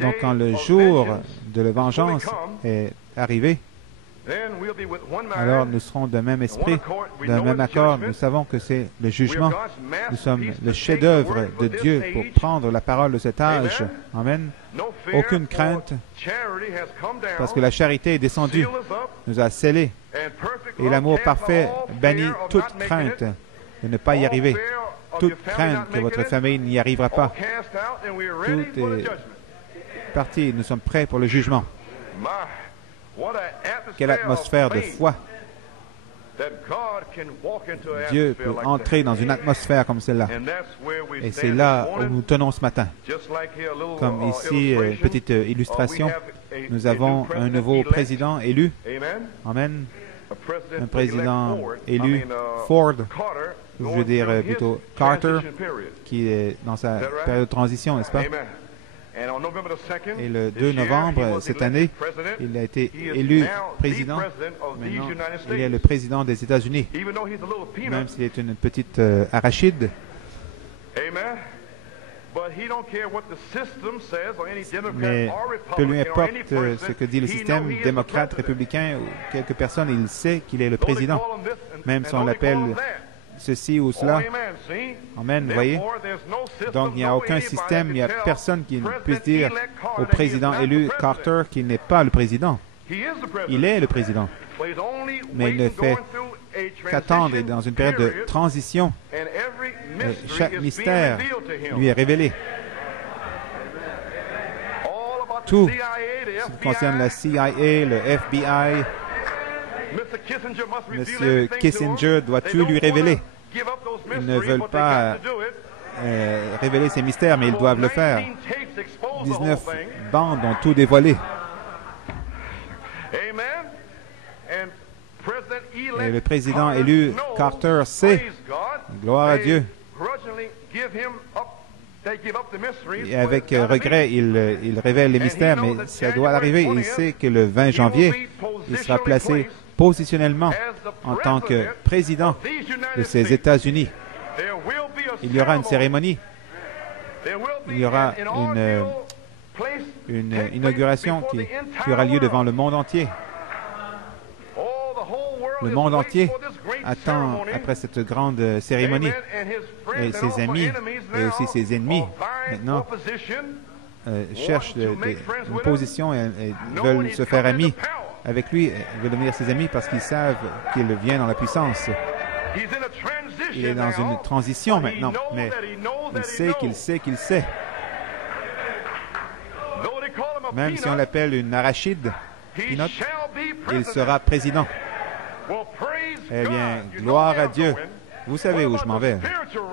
Donc, quand le jour de la vengeance est arrivé, alors nous serons d'un même esprit, d'un même accord. Nous savons que c'est le jugement. Nous sommes le chef-d'œuvre de Dieu pour prendre la parole de cet âge. Amen. Aucune crainte, parce que la charité est descendue, nous a scellés. Et l'amour parfait bannit toute crainte de ne pas y arriver. Toute crainte que votre famille n'y arrivera pas. Tout est parti. Nous sommes prêts pour le jugement. Quelle atmosphère de foi! Dieu peut entrer dans une atmosphère comme celle-là. Et c'est là où nous tenons ce matin. Comme ici, petite illustration, nous avons un nouveau président élu. Amen. Un président élu, Ford, je veux dire plutôt Carter, qui est dans sa période de transition, n'est-ce pas? Et le 2 novembre, cette année, il a été élu président. Maintenant, il est le président des États-Unis, même s'il est une petite arachide. Mais peu lui importe ce que dit le système démocrate, républicain ou quelques personnes, il sait qu'il est le président, même si on l'appelle ceci ou cela. Amen, vous voyez? Donc, il n'y a aucun système, il n'y a personne qui puisse dire au président élu Carter qu'il n'est pas le président. Il est le président. Mais il ne fait qu'attendre dans une période de transition. Et chaque mystère lui est révélé. Tout ce qui concerne la CIA, le FBI, M. Kissinger doit tout lui révéler. Ils ne veulent pas révéler ces mystères, mais ils doivent le faire. 19 bandes ont tout dévoilé. Et le président élu Carter sait, gloire à Dieu, et avec regret, il révèle les mystères, mais ça doit arriver. Il sait que le 20 janvier, il sera placé positionnellement en tant que président de ces États-Unis. Il y aura une cérémonie. Il y aura une inauguration qui aura lieu devant le monde entier. Le monde entier attend après cette grande cérémonie. Et ses amis, et aussi ses ennemis, maintenant, cherchent une position et veulent se faire amis avec lui. Ils veulent devenir ses amis parce qu'ils savent qu'il vient dans la puissance. Il est dans une transition maintenant, mais il sait qu'il sait qu'il sait. Même si on l'appelle une arachide, il sera président. Eh bien, gloire à Dieu. Vous savez où je m'en vais.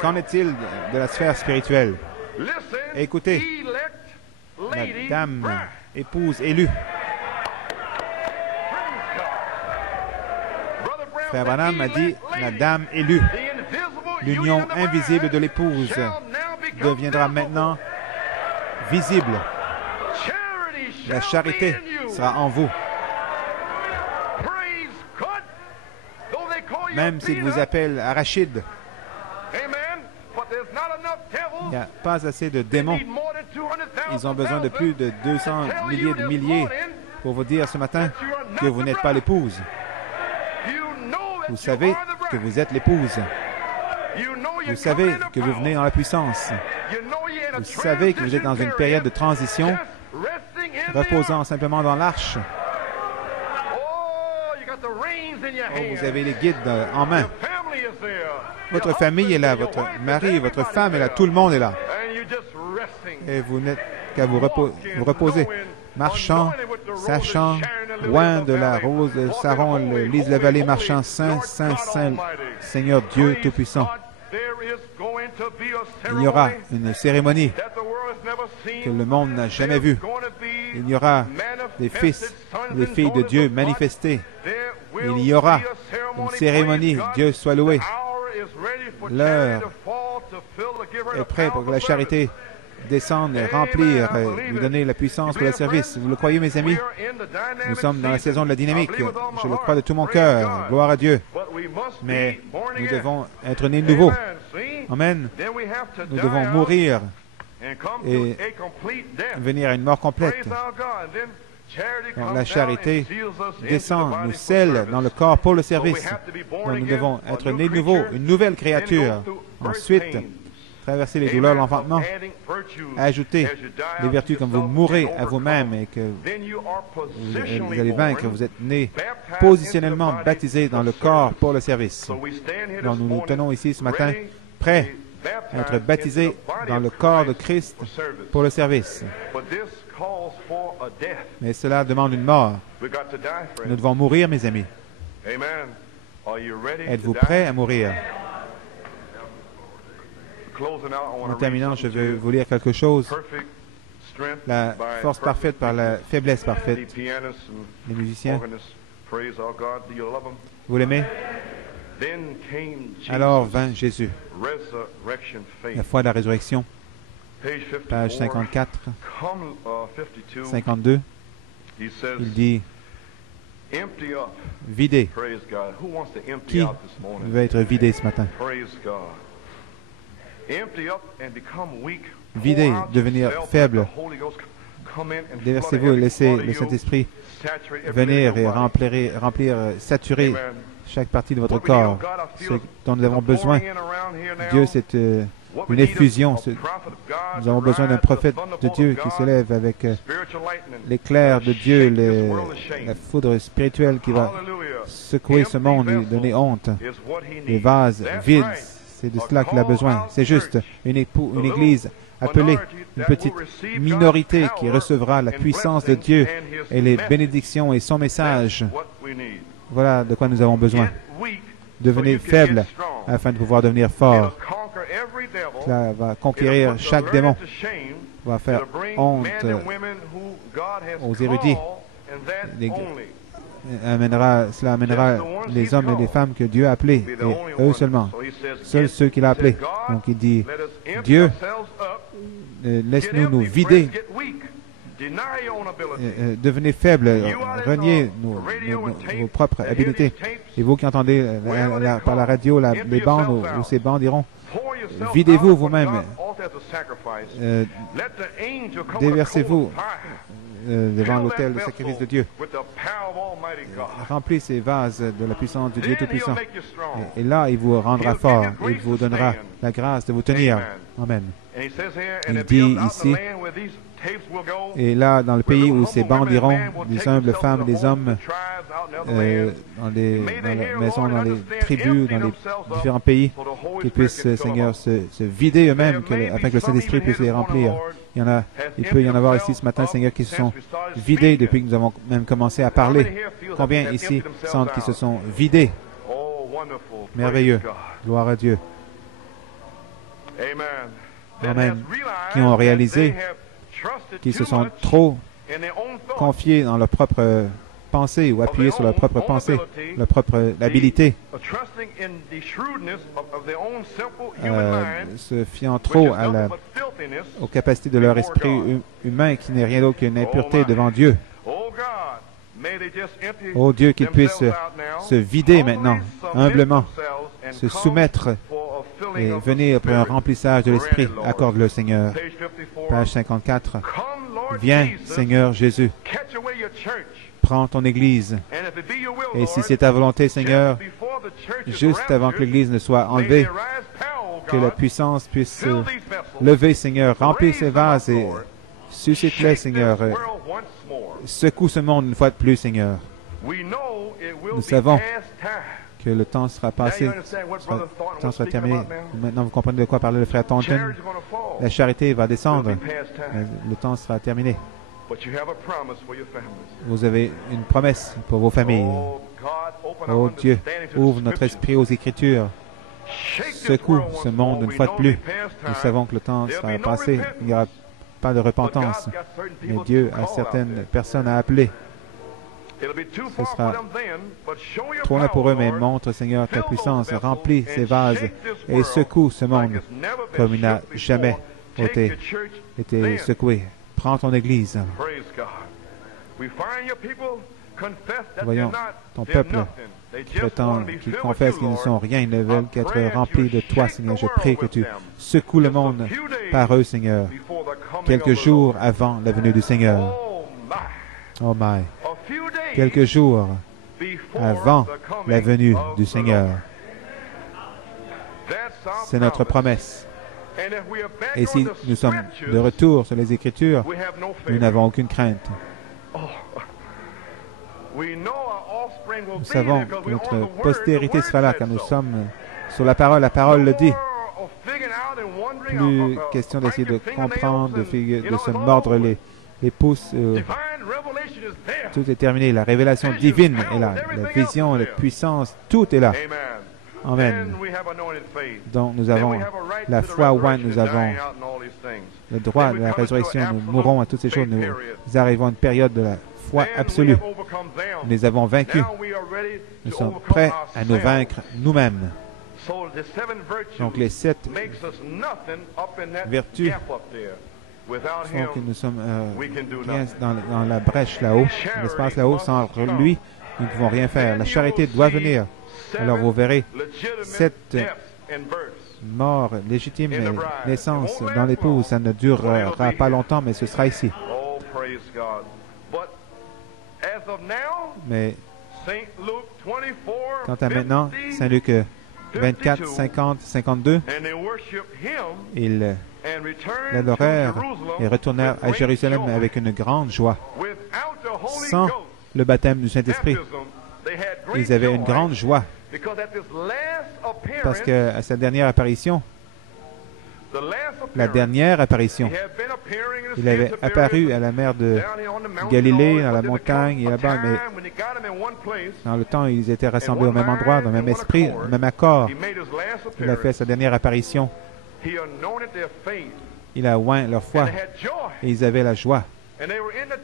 Qu'en est-il de la sphère spirituelle? Écoutez, la dame épouse élue. Frère Branham a dit, la dame élue. L'union invisible de l'épouse deviendra maintenant visible. La charité sera en vous. Même s'ils vous appellent Arachide, il n'y a pas assez de démons. Ils ont besoin de plus de 200 milliers de milliers pour vous dire ce matin que vous n'êtes pas l'épouse. Vous savez que vous êtes l'épouse. Vous savez que vous venez dans la puissance. Vous savez que vous êtes dans une période de transition, reposant simplement dans l'arche. Oh, vous avez les guides en main. Votre famille est là, votre mari, votre femme est là, tout le monde est là. Et vous n'êtes qu'à vous reposer, marchant, sachant, loin de la rose de Saron, lise la vallée, marchant, Saint, Saint, Saint, Seigneur Dieu Tout-Puissant. Il y aura une cérémonie que le monde n'a jamais vue. Il y aura des fils et des filles de Dieu manifestés. Il y aura une cérémonie, Dieu soit loué. L'heure est prête pour que la charité descende et remplir, lui donner la puissance pour le service. Vous le croyez, mes amis? Nous sommes dans la saison de la dynamique. Je le crois de tout mon cœur. Gloire à Dieu. Mais nous devons être nés de nouveau. Amen. Nous devons mourir et venir à une mort complète. Donc, la charité descend, nous scelle dans le corps pour le service. Donc, nous devons être nés de nouveau, une nouvelle créature. Ensuite, traverser les douleurs de l'enfantement, ajouter les vertus comme vous mourrez à vous-même et que vous allez vaincre. Vous êtes nés positionnellement baptisés dans le corps pour le service. Donc, nous nous tenons ici ce matin prêts à être baptisés dans le corps de Christ pour le service. Mais cela demande une mort. Nous devons mourir, mes amis. Êtes-vous prêts à mourir? En terminant, je vais vous lire quelque chose. La force parfaite par la faiblesse parfaite. Les musiciens, vous l'aimez? Alors vint Jésus. La foi de la résurrection. Page 54, 52. Il dit, videz. Qui veut être vidé ce matin? Videz, devenir faible. Déversez-vous et laissez le Saint-Esprit venir et remplir, saturer chaque partie de votre corps. Ce dont nous avons besoin. Dieu, c'est une effusion. Nous avons besoin d'un prophète de Dieu qui se lève avec l'éclair de Dieu, la foudre spirituelle qui va secouer ce monde et donner honte. Les vases vides, c'est de cela qu'il a besoin. C'est juste une église appelée, une petite minorité qui recevra la puissance de Dieu et les bénédictions et son message. Voilà de quoi nous avons besoin. Devenez faible afin de pouvoir devenir fort. Cela va conquérir chaque démon, va faire honte aux érudits. Cela amènera les hommes et les femmes que Dieu a appelés, et eux seulement, seuls ceux qu'il a appelés. Donc il dit, Dieu, laisse-nous nous vider, devenez faibles, reniez vos propres habiletés. Et vous qui entendez par la radio les bandes où ces bandes diront, videz-vous vous-même, déversez-vous devant l'autel de sacrifice de Dieu. Remplis ces vases de la puissance du Dieu Tout-Puissant. Et là, il vous rendra fort. Il vous donnera la grâce de vous tenir. Amen. Il dit ici, et là, dans le pays où ces bandes iront, des humbles femmes et des hommes, dans les maisons, dans les tribus, dans les différents pays, qu'ils puissent, Seigneur, se vider eux-mêmes, afin que le Saint-Esprit puisse les remplir. Il peut y en avoir ici ce matin, Seigneur, qui se sont vidés depuis que nous avons même commencé à parler. Combien ici sentent qu'ils se sont vidés? Merveilleux. Gloire à Dieu. Amen. Qui ont réalisé qu'ils se sont trop confiés dans leur propre pensée ou appuyés sur leur propre pensée, leur propre habilité, se fiant trop aux capacités de leur esprit humain qui n'est rien d'autre qu'une impureté devant Dieu. Oh Dieu, qu'ils puissent se vider maintenant, humblement, se soumettre et venir pour un remplissage de l'Esprit. Accorde-le, Seigneur. Page 54. Viens, Seigneur Jésus. Prends ton Église. Et si c'est ta volonté, Seigneur, juste avant que l'Église ne soit enlevée, que la puissance puisse lever, Seigneur, remplir ces vases et suscite-les, Seigneur. Secoue ce monde une fois de plus, Seigneur. Nous savons que le temps sera passé, le temps sera terminé. Maintenant, vous comprenez de quoi parlait le frère Taunton. La charité va descendre. Le temps sera terminé. Vous avez une promesse pour vos familles. Oh Dieu, ouvre notre esprit aux Écritures. Secoue ce monde une fois de plus. Nous savons que le temps sera passé. Il n'y aura pas de repentance. Mais Dieu a certaines personnes à appeler. Ce sera trop loin pour eux, mais montre, Seigneur, ta puissance. Remplis ces vases et secoue ce monde comme il n'a jamais été secoué. Prends ton Église. Voyons ton peuple qui prétend, qui confesse qu'ils ne sont rien, ils ne veulent qu'être remplis de toi, Seigneur. Je prie que tu secoues le monde par eux, Seigneur, quelques jours avant la venue du Seigneur. Oh my! Quelques jours avant la venue du Seigneur. C'est notre promesse. Et si nous sommes de retour sur les Écritures, nous n'avons aucune crainte. Nous savons que notre postérité sera là, car nous sommes sur la parole. La parole le dit. Plus question d'essayer de comprendre, de se mordre les pouces. Tout est terminé. La révélation divine est là. La vision, la puissance, tout est là. Amen. Donc nous avons la foi ointe, nous avons le droit de la résurrection. Nous mourrons à toutes ces choses. Nous arrivons à une période de la foi absolue. Nous les avons vaincus. Nous sommes prêts à nous vaincre nous-mêmes. Donc les 7 vertus font que nous sommes rien dans la brèche là-haut, l'espace là-haut. Sans lui, nous ne pouvons rien faire. La charité doit venir. Alors vous verrez 7 morts légitimes et naissances dans l'épouse. Ça ne durera pas longtemps, mais ce sera ici. Mais quant à maintenant, Saint Luc 24, 50, 52, ils l'adorèrent et retournèrent à Jérusalem avec une grande joie. Sans le baptême du Saint-Esprit, ils avaient une grande joie parce qu'à sa dernière apparition, il avait apparu à la mer de Galilée, dans la montagne et là-bas, mais dans le temps, ils étaient rassemblés au même endroit, dans le même esprit, au même accord. Il a fait sa dernière apparition. Il a oint leur foi et ils avaient la joie.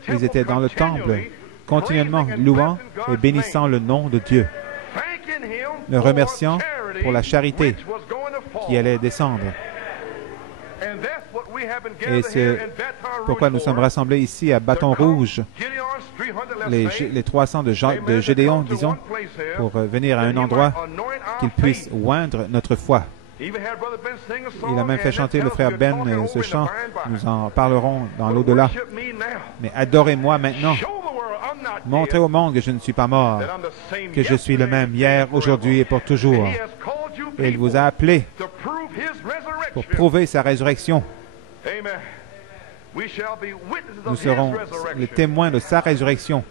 Ils étaient dans le temple, continuellement louant et bénissant le nom de Dieu, le remerciant pour la charité qui allait descendre. Et c'est pourquoi nous sommes rassemblés ici à Bâton Rouge, les 300 de Gédéon, disons, pour venir à un endroit qu'ils puissent oindre notre foi. Il a même fait chanter le frère Ben ce chant. Nous en parlerons dans l'au-delà. Mais adorez-moi maintenant. Montrez au monde que je ne suis pas mort, que je suis le même hier, aujourd'hui et pour toujours. Et il vous a appelé pour prouver sa résurrection. Nous serons les témoins de sa résurrection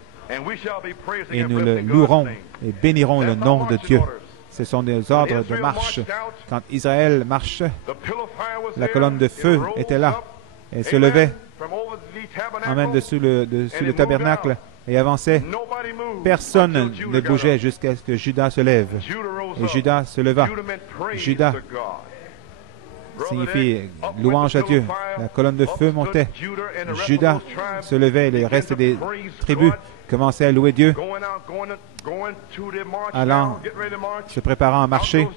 et nous le louerons et bénirons le nom de Dieu. Ce sont des ordres de marche. Quand Israël marchait, la colonne de feu était là. Elle se levait, emmène dessus le tabernacle et avançait. Personne ne bougeait jusqu'à ce que Judas se lève. Et Judas se leva. Judas signifie louange à Dieu. La colonne de feu montait. Judas se levait. Le reste des tribus commençaient à louer Dieu, allant, se préparant à marcher.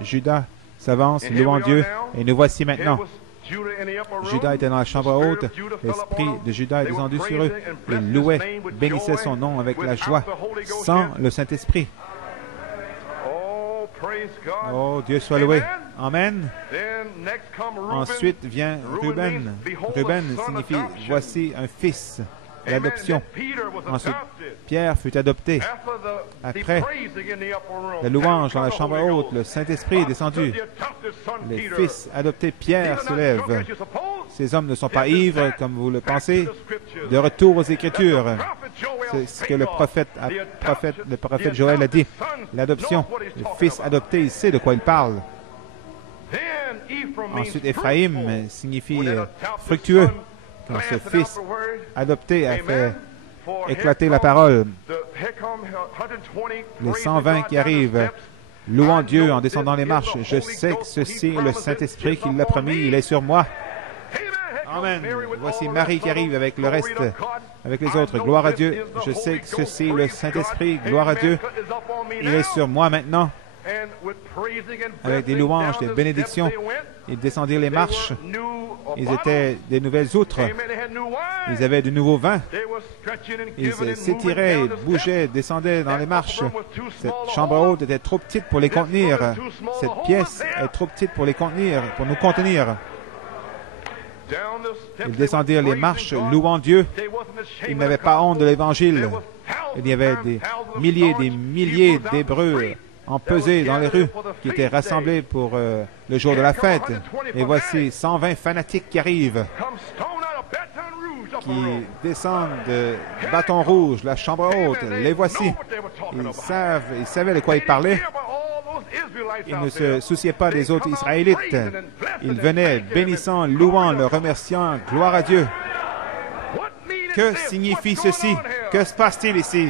Judas s'avance, louant Dieu. Et nous voici maintenant. Judas était dans la chambre haute. L'esprit de Judas est descendu sur eux. Ils louaient, bénissaient son nom avec la joie, sans le Saint-Esprit. Oh, Dieu soit loué. Amen. Ensuite vient Ruben. Ruben signifie « voici un fils ». L'adoption. Ensuite, Pierre fut adopté. Après la louange dans la chambre haute, le Saint-Esprit est descendu. Les fils adoptés, Pierre se lève. Ces hommes ne sont pas ivres, comme vous le pensez. De retour aux Écritures. C'est ce que le prophète Joël a dit. L'adoption. Le fils adopté, il sait de quoi il parle. Ensuite, Éphraïm signifie fructueux. Quand ce fils adopté a fait éclater la parole, les 120 qui arrivent, louant Dieu en descendant les marches, je sais que ceci est le Saint-Esprit qui l'a promis, il est sur moi. Amen. Voici Marie qui arrive avec le reste, avec les autres. Gloire à Dieu. Je sais que ceci est le Saint-Esprit. Gloire à Dieu. Il est sur moi maintenant. Avec des louanges, des bénédictions, ils descendirent les marches. Ils étaient des nouvelles outres. Ils avaient du nouveau vin. Ils s'étiraient, bougeaient, descendaient dans les marches. Cette chambre haute était trop petite pour les contenir. Cette pièce est trop petite pour les contenir, pour nous contenir. Ils descendirent les marches, louant Dieu. Ils n'avaient pas honte de l'Évangile. Il y avait des milliers d'Hébreux empesés dans les rues, qui étaient rassemblés pour le jour de la fête. Et voici 120 fanatiques qui arrivent, qui descendent de Bâton Rouge, la chambre haute. Les voici. Ils savaient de quoi ils parlaient. Ils ne se souciaient pas des autres Israélites. Ils venaient bénissant, louant, le remerciant. Gloire à Dieu. Que signifie ceci? Que se passe-t-il ici?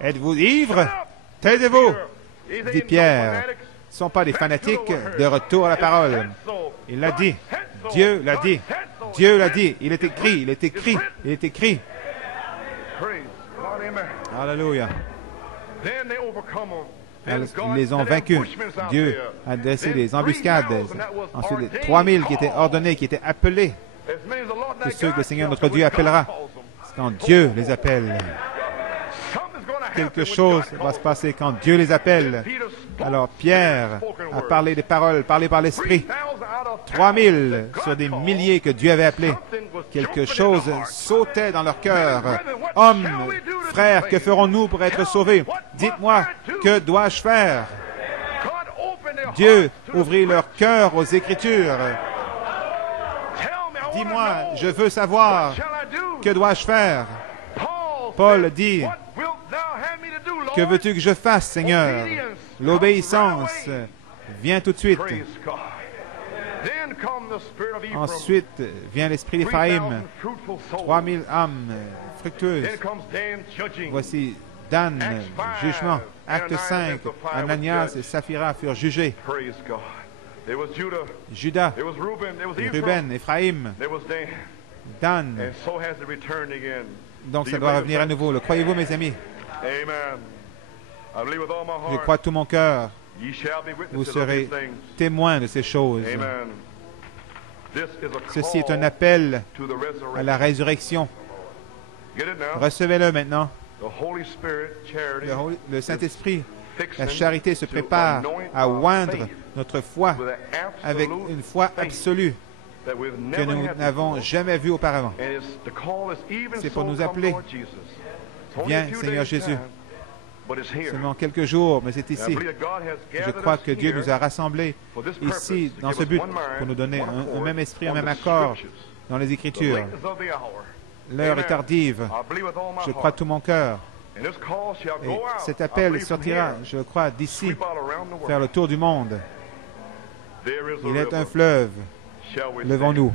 Êtes-vous ivres? Taisez-vous! Dit Pierre. Ce ne sont pas des fanatiques. De retour à la parole. Il l'a dit. Dieu l'a dit. Dieu l'a dit. Il est écrit. Il est écrit. Il est écrit. Alléluia. Ils les ont vaincus. Dieu a dressé des embuscades. Ensuite, 3000 qui étaient ordonnés, qui étaient appelés. C'est ceux que le Seigneur notre Dieu appellera. C'est quand Dieu les appelle. Quelque chose va se passer quand Dieu les appelle. Alors Pierre a parlé des paroles, parlé par l'Esprit. 3000 sur des milliers que Dieu avait appelés. Quelque chose sautait dans leur cœur. Hommes, frères, que ferons-nous pour être sauvés? Dites-moi, que dois-je faire? Dieu ouvrit leur cœur aux Écritures. Dis-moi, je veux savoir, que dois-je faire? Paul dit, que veux-tu que je fasse, Seigneur? L'obéissance vient tout de suite. Ensuite vient l'esprit d'Éphraïm. 3000 âmes fructueuses. Voici Dan, jugement. Acte 5, Ananias et Saphira furent jugés. Judas, Ruben, Éphraïm, Dan. Donc ça doit revenir à nouveau. Le croyez-vous, mes amis? Je crois de tout mon cœur. Vous serez témoins de ces choses. Ceci est un appel à la résurrection. Recevez-le maintenant. Le Saint-Esprit, la charité se prépare à oindre notre foi avec une foi absolue que nous n'avons jamais vue auparavant. C'est pour nous appeler. Viens, Seigneur Jésus. Seulement quelques jours, mais c'est ici. Je crois que Dieu nous a rassemblés ici, dans ce but, pour nous donner un même esprit, un même accord dans les Écritures. L'heure est tardive. Je crois de tout mon cœur. Et cet appel sortira, je crois, d'ici, faire le tour du monde. Il est un fleuve. Levons-nous.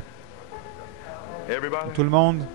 Tout le monde.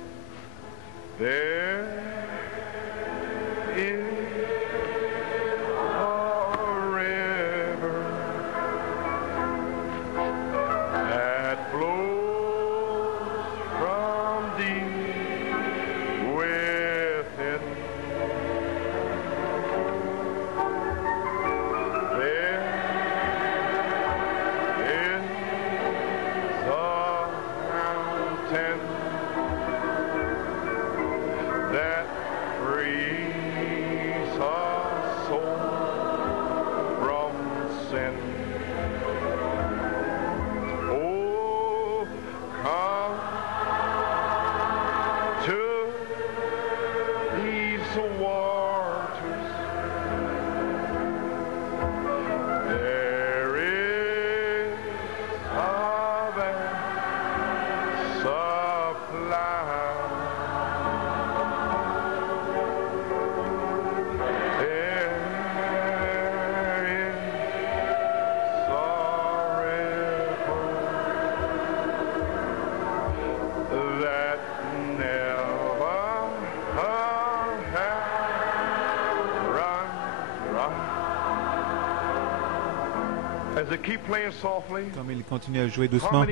Comme il continue à jouer doucement,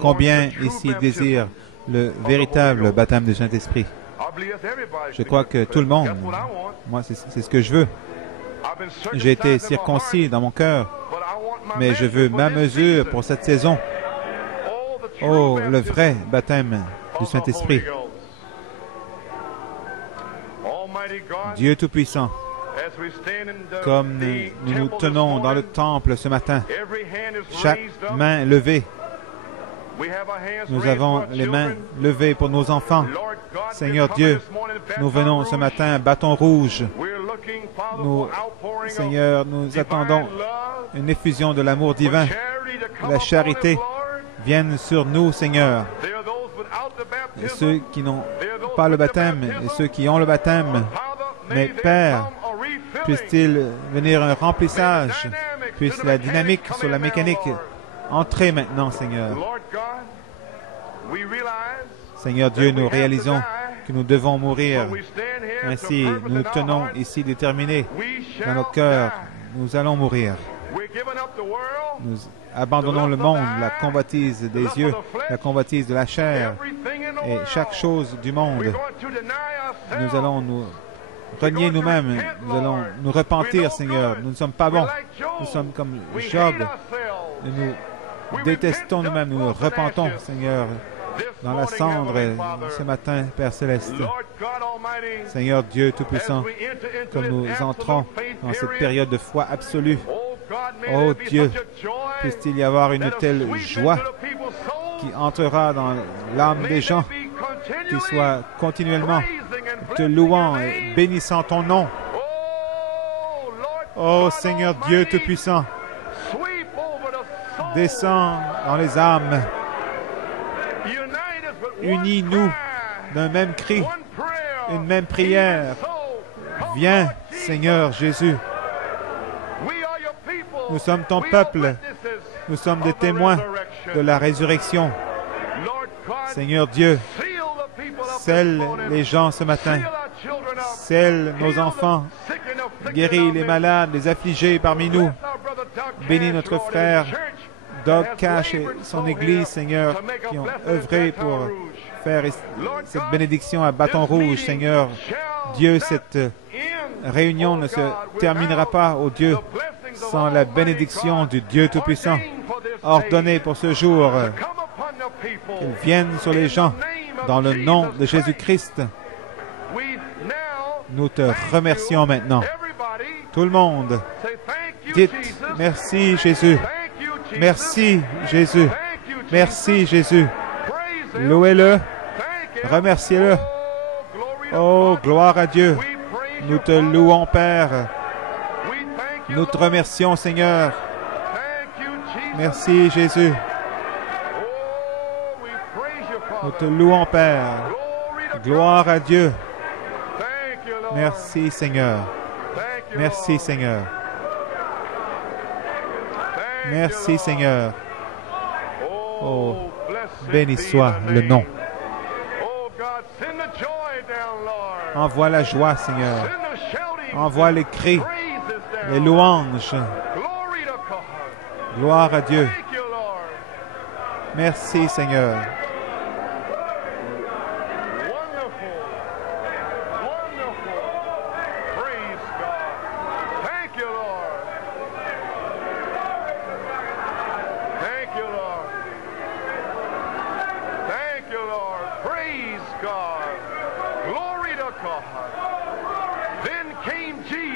combien ici désirent le véritable baptême du Saint-Esprit? Je crois que tout le monde, moi c'est ce que je veux. J'ai été circoncis dans mon cœur, mais je veux ma mesure pour cette saison. Oh, le vrai baptême du Saint-Esprit. Dieu Tout-Puissant, comme nous nous tenons dans le temple ce matin, chaque main levée, nous avons les mains levées pour nos enfants. Seigneur Dieu, nous venons ce matin à bâton rouge. Seigneur, nous attendons une effusion de l'amour divin, la charité vienne sur nous, Seigneur. Et ceux qui n'ont pas le baptême et ceux qui ont le baptême, mais Père, puisse-t-il venir un remplissage, puisse la dynamique sur la mécanique entrer maintenant, Seigneur. Seigneur Dieu, nous réalisons que nous devons mourir. Ainsi, nous tenons ici déterminés dans nos cœurs. Nous allons mourir. Nous abandonnons le monde, la convoitise des yeux, la convoitise de la chair et chaque chose du monde. Nous allons nous renier nous-mêmes. Nous allons nous repentir, Seigneur. Nous ne sommes pas bons. Nous sommes comme Job. Nous détestons nous-mêmes. Nous nous repentons, Seigneur, dans la cendre ce matin, Père Céleste. Seigneur Dieu Tout-Puissant, comme nous entrons dans cette période de foi absolue, oh Dieu, puisse-t-il y avoir une telle joie qui entrera dans l'âme des gens, qui soit continuellement te louant et bénissant ton nom. Oh Seigneur Dieu Tout-Puissant, descends dans les âmes, unis-nous d'un même cri, une même prière. Viens, Seigneur Jésus. Nous sommes ton peuple. Nous sommes des témoins de la résurrection. Seigneur Dieu, scelle les gens ce matin. Scelle nos enfants. Guéris les malades, les affligés parmi nous. Bénis notre frère Doug Cash et son Église, Seigneur, qui ont œuvré pour faire cette bénédiction à bâton rouge, Seigneur. Dieu, cette réunion ne se terminera pas, oh Dieu, sans la bénédiction du Dieu Tout-Puissant. Ordonnez pour ce jour qu'elle vienne sur les gens dans le nom de Jésus-Christ. Nous te remercions maintenant. Tout le monde, dites merci Jésus. Merci Jésus. Merci Jésus. Louez-le. Remerciez-le. Oh, gloire à Dieu. Nous te louons, Père. Nous te remercions, Seigneur. Merci Jésus. Nous te louons, Père. Gloire à Dieu. Merci, Seigneur. Merci, Seigneur. Merci, Seigneur. Oh, béni soit le nom. Envoie la joie, Seigneur. Envoie les cris, les louanges. Gloire à Dieu. Merci, Seigneur.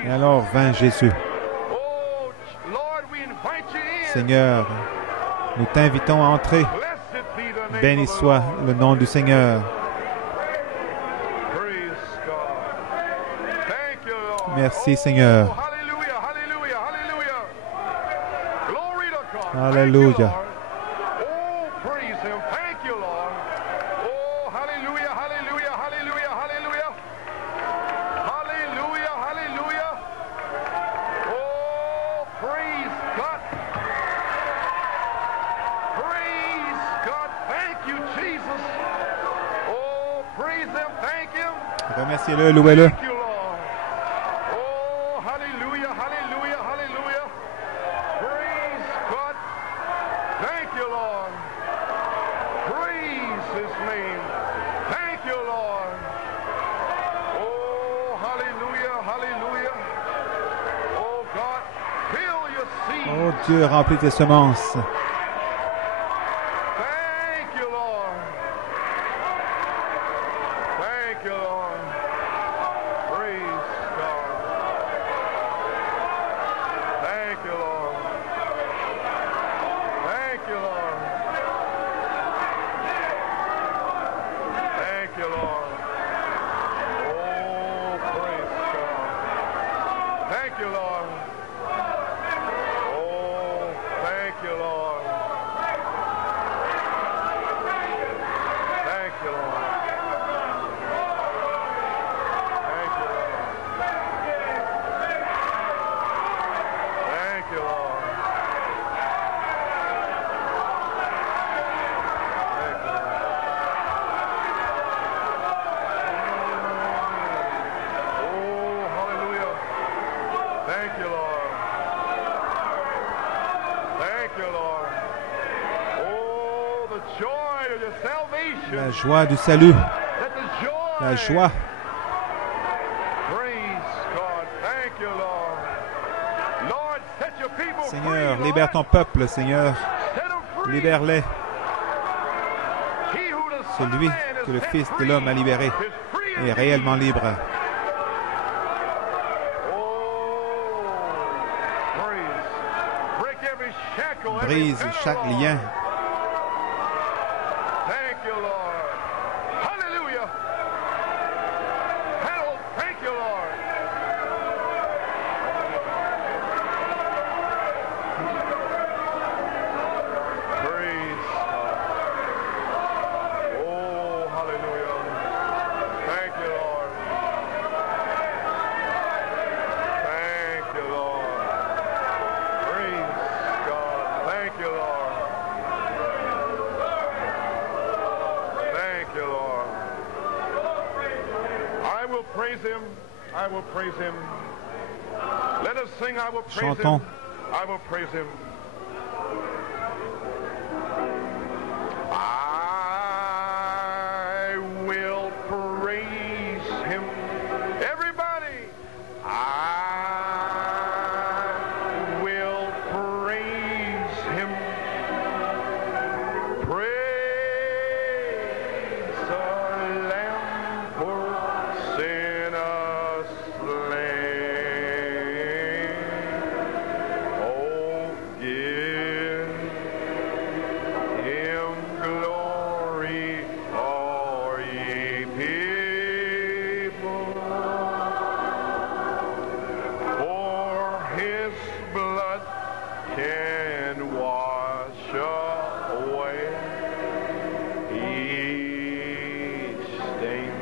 Et alors vint Jésus. Seigneur, nous t'invitons à entrer. Béni soit le nom du Seigneur. Merci Seigneur. Alléluia. Remerciez-le, louez-le. His name. Thank you, Lord. Oh, hallelujah, hallelujah. Oh, God, fill your seed. Oh Dieu, remplis tes semences. Thank you, Lord. Thank you, Lord. Praise God. Thank you, Lord. Thank you, Lord. Thank you, Lord. Oh, praise God. Thank you, Lord. Oh, thank you, Lord. Thank you, Lord. Thank you, Lord. Thank you, Lord. Oh, hallelujah. Thank you, Lord. Thank you, Lord. Oh, the joy of your salvation. La joie du salut. Let the joy. La joie. Praise God. Thank you, Lord. Lord, set your people Seigneur, free, libère ton Lord. peuple, Seigneur. Set them free. Libère-les. He who the Son of Celui Man que has le set Fils de free l'homme a libéré is free est indeed. réellement libre. Oh, praise. Break every shackle, every Brise fetter, chaque Lord. lien. Thank you, Lord. Hallelujah. Hello. Thank you, Lord. Praise God. Oh, hallelujah. Thank you, Lord. Thank you, Lord. Praise God. Thank you, Lord. Thank you, Lord. I will praise him. I will praise him. Let us sing, I will praise Chantons. him. I will praise him. I will praise him. Everybody, I will praise him. Praise the Lamb for sinners slain. Oh, give him glory, all ye people, for his blood can wash away each stain.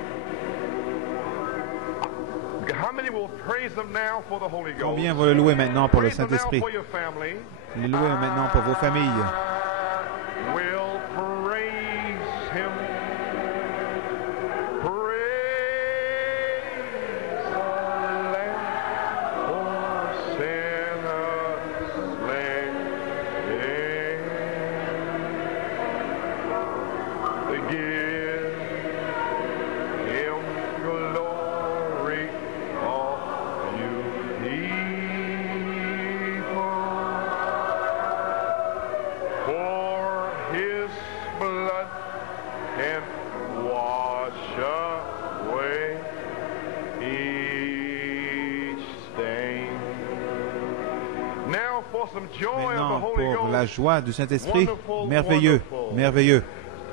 How many will praise him now for the Holy Ghost? Combien vont le louer maintenant pour le Praise him now Saint-Esprit? for your family. Le louer maintenant pour vos familles. I will praise him. Praise the Lamb for sinners slain. To give him glory, all you people. For his blood can wash away each stain. Now for some joy of the Maintenant, Holy pour la Ghost. joie du Saint-Esprit, Wonderful, merveilleux, wonderful. merveilleux.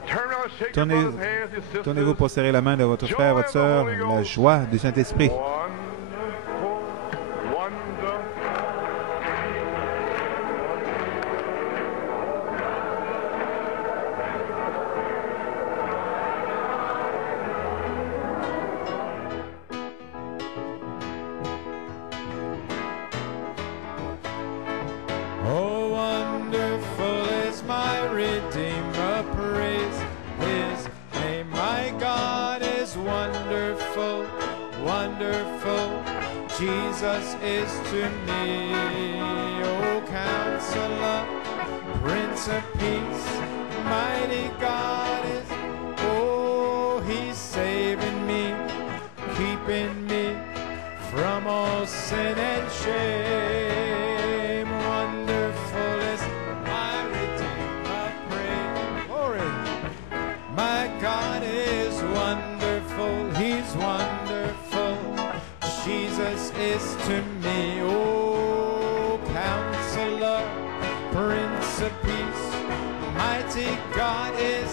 Turn around, shake your Tournez- brother's hands, your sisters. Tournez-vous pour serrer la main de votre frère, votre sœur. La joie du Saint-Esprit. Wonderful, wonderful. Oh, wonderful is my Redeemer, praise his name. My God is wonderful, wonderful. Jesus is to me. Oh, Counselor, Prince of Peace, mighty God is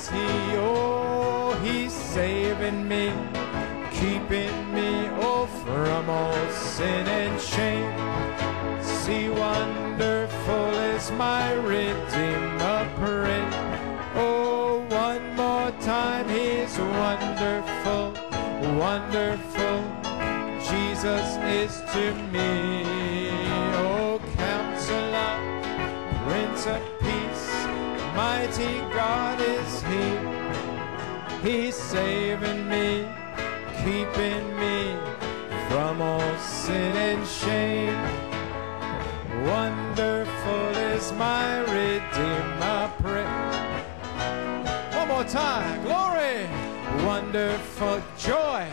is He. Oh, He's saving me, keeping me, oh, from all sin and shame. See, wonderful is my Redeemer, praise. Oh, one more time, He's wonderful, wonderful. Jesus is to me. Oh, Counselor, Prince of Peace, mighty God is He. He's saving me, keeping me from all sin and shame. Wonderful is my Redeemer, praise. One more time, glory. Wonderful joy.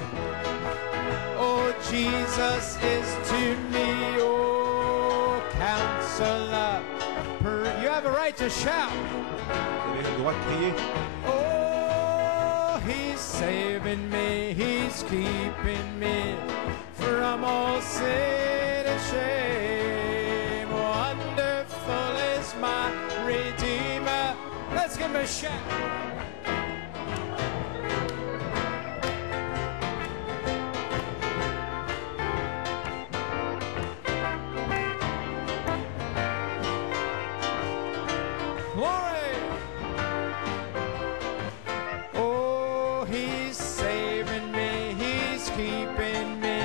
Oh, Jesus is to me. Oh, Counselor. You have a right to shout. Vous avez le droit de crier. Oh, He's saving me. He's keeping me from all sin and shame. Wonderful is my Redeemer. Let's give Him a shout. Glory! Oh, He's saving me, He's keeping me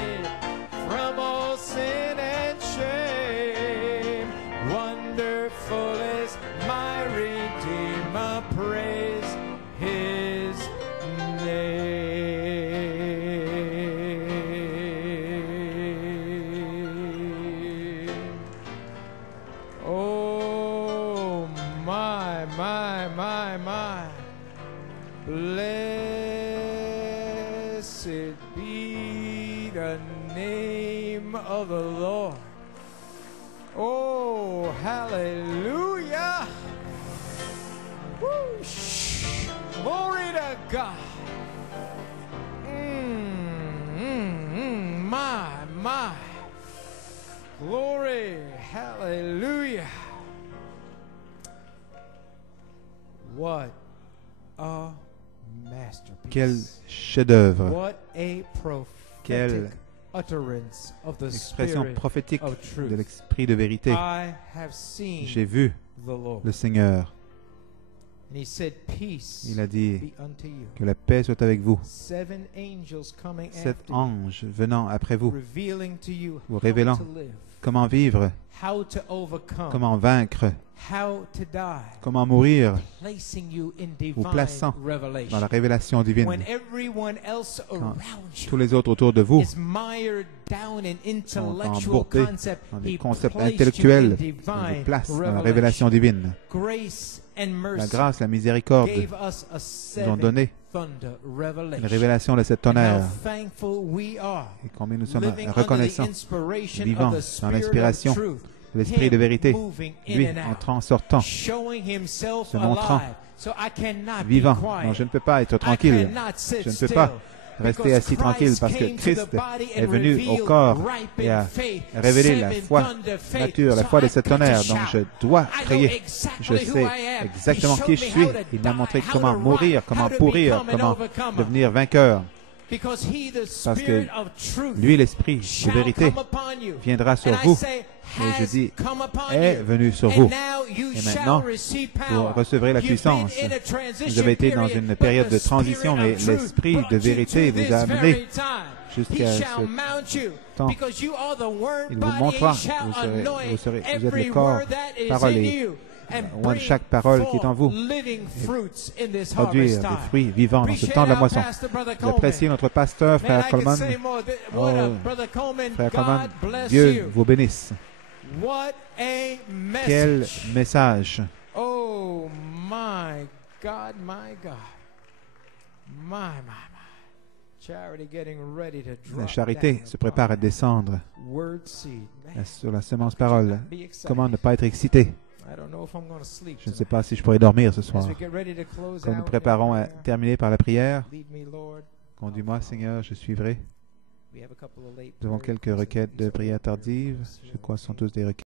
from all sin and shame. Wonderful is my Redeemer, praise His name. Oh, my, my. Blessed be the name of the Lord. Oh, hallelujah. Whoosh. Glory to God. My. Glory. Hallelujah. What a masterpiece. Quel chef-d'œuvre. What a Quelle prophetic utterance of the expression Spirit prophétique of truth. de l'esprit de vérité. I have seen J'ai vu the Lord. le Seigneur. And He said, Peace Il a dit be unto you. que la paix soit avec vous. 7 angels coming 7 after you, anges venant après vous, revealing to you vous how révélant to live, comment vivre, how to overcome, comment vaincre, how to die, comment mourir, placing you in vous divine plaçant revelation. dans la révélation divine. When everyone else around Tous you les autres autour de vous is mired down in sont intellectual embourbés concept, dans des He concepts placed you intellectuels, in il divine vous place dans la revelation. révélation divine. Grace and La mercy grâce, la miséricorde gave us a nous ont donné thunder une revelation. révélation de cet And how tonnerre. thankful we are, Et combien nous sommes living under the reconnaissants, inspiration vivant of the dans Spirit l'inspiration of truth, de l'esprit de Him vérité, moving in lui and out, entrant, sortant, showing Himself se montrant, alive. So I cannot vivant. be quiet. Non, je ne peux pas être I tranquille. cannot sit Je ne peux still. pas rester Because assis tranquille Christ parce que came to Christ the body est and venu au revealed corps ripened et a faith, révélé la seven foi thunder faith. nature, la So foi de I ce got to tonnerre. Donc je shout. dois I know crier. exactly Je who sais I am. exactement He qui je showed me suis. how to Il m'a die, montré how comment to mourir, rise, comment how to pourrir, become an comment overcomer. devenir vainqueur. Because He, the Parce Spirit que of truth, lui, l'esprit de shall vérité, come upon you. viendra sur And I vous. say, Et je has dis, come upon est you. venu sur And vous. now you Et shall maintenant, receive vous power. recevrez la You've been puissance. in a transition Vous avez été dans period, une but période the de Spirit transition, of mais truth l'esprit brought de you vérité to vous this a amené very time. He jusqu'à shall ce mount you temps. because you are the word Il vous body. montrera, He shall vous anoint êtes every le corps, word that is parole in et you and loin de chaque parole qui est en vous. forth living fruits in this produire harvest des time. fruits vivants dans ce Appreciate temps de la our moisson. pastor, Brother J'apprécie Coleman. notre pasteur, Man, frère I could Coleman. say more. What Oh, up, Brother Coleman? Frère Coleman, God bless Dieu you. vous bénisse. What a Quel message. message! Oh my God, my God. My. Charity getting ready to drop La charité down se prépare à descendre word seed. Man, sur la semence parole. be excited. Comment ne pas être excité? I don't know if I'm going to sleep Je ne sais tonight. pas si je pourrai dormir ce soir. As we get ready to close Comme nous out préparons in à prayer, terminer par la prière, lead me, Lord. conduis-moi Seigneur, je suivrai. We have a couple of late Nous avons prayer quelques requests. requêtes de These are prière prayer tardive. requests. Je crois que ce sont tous des requêtes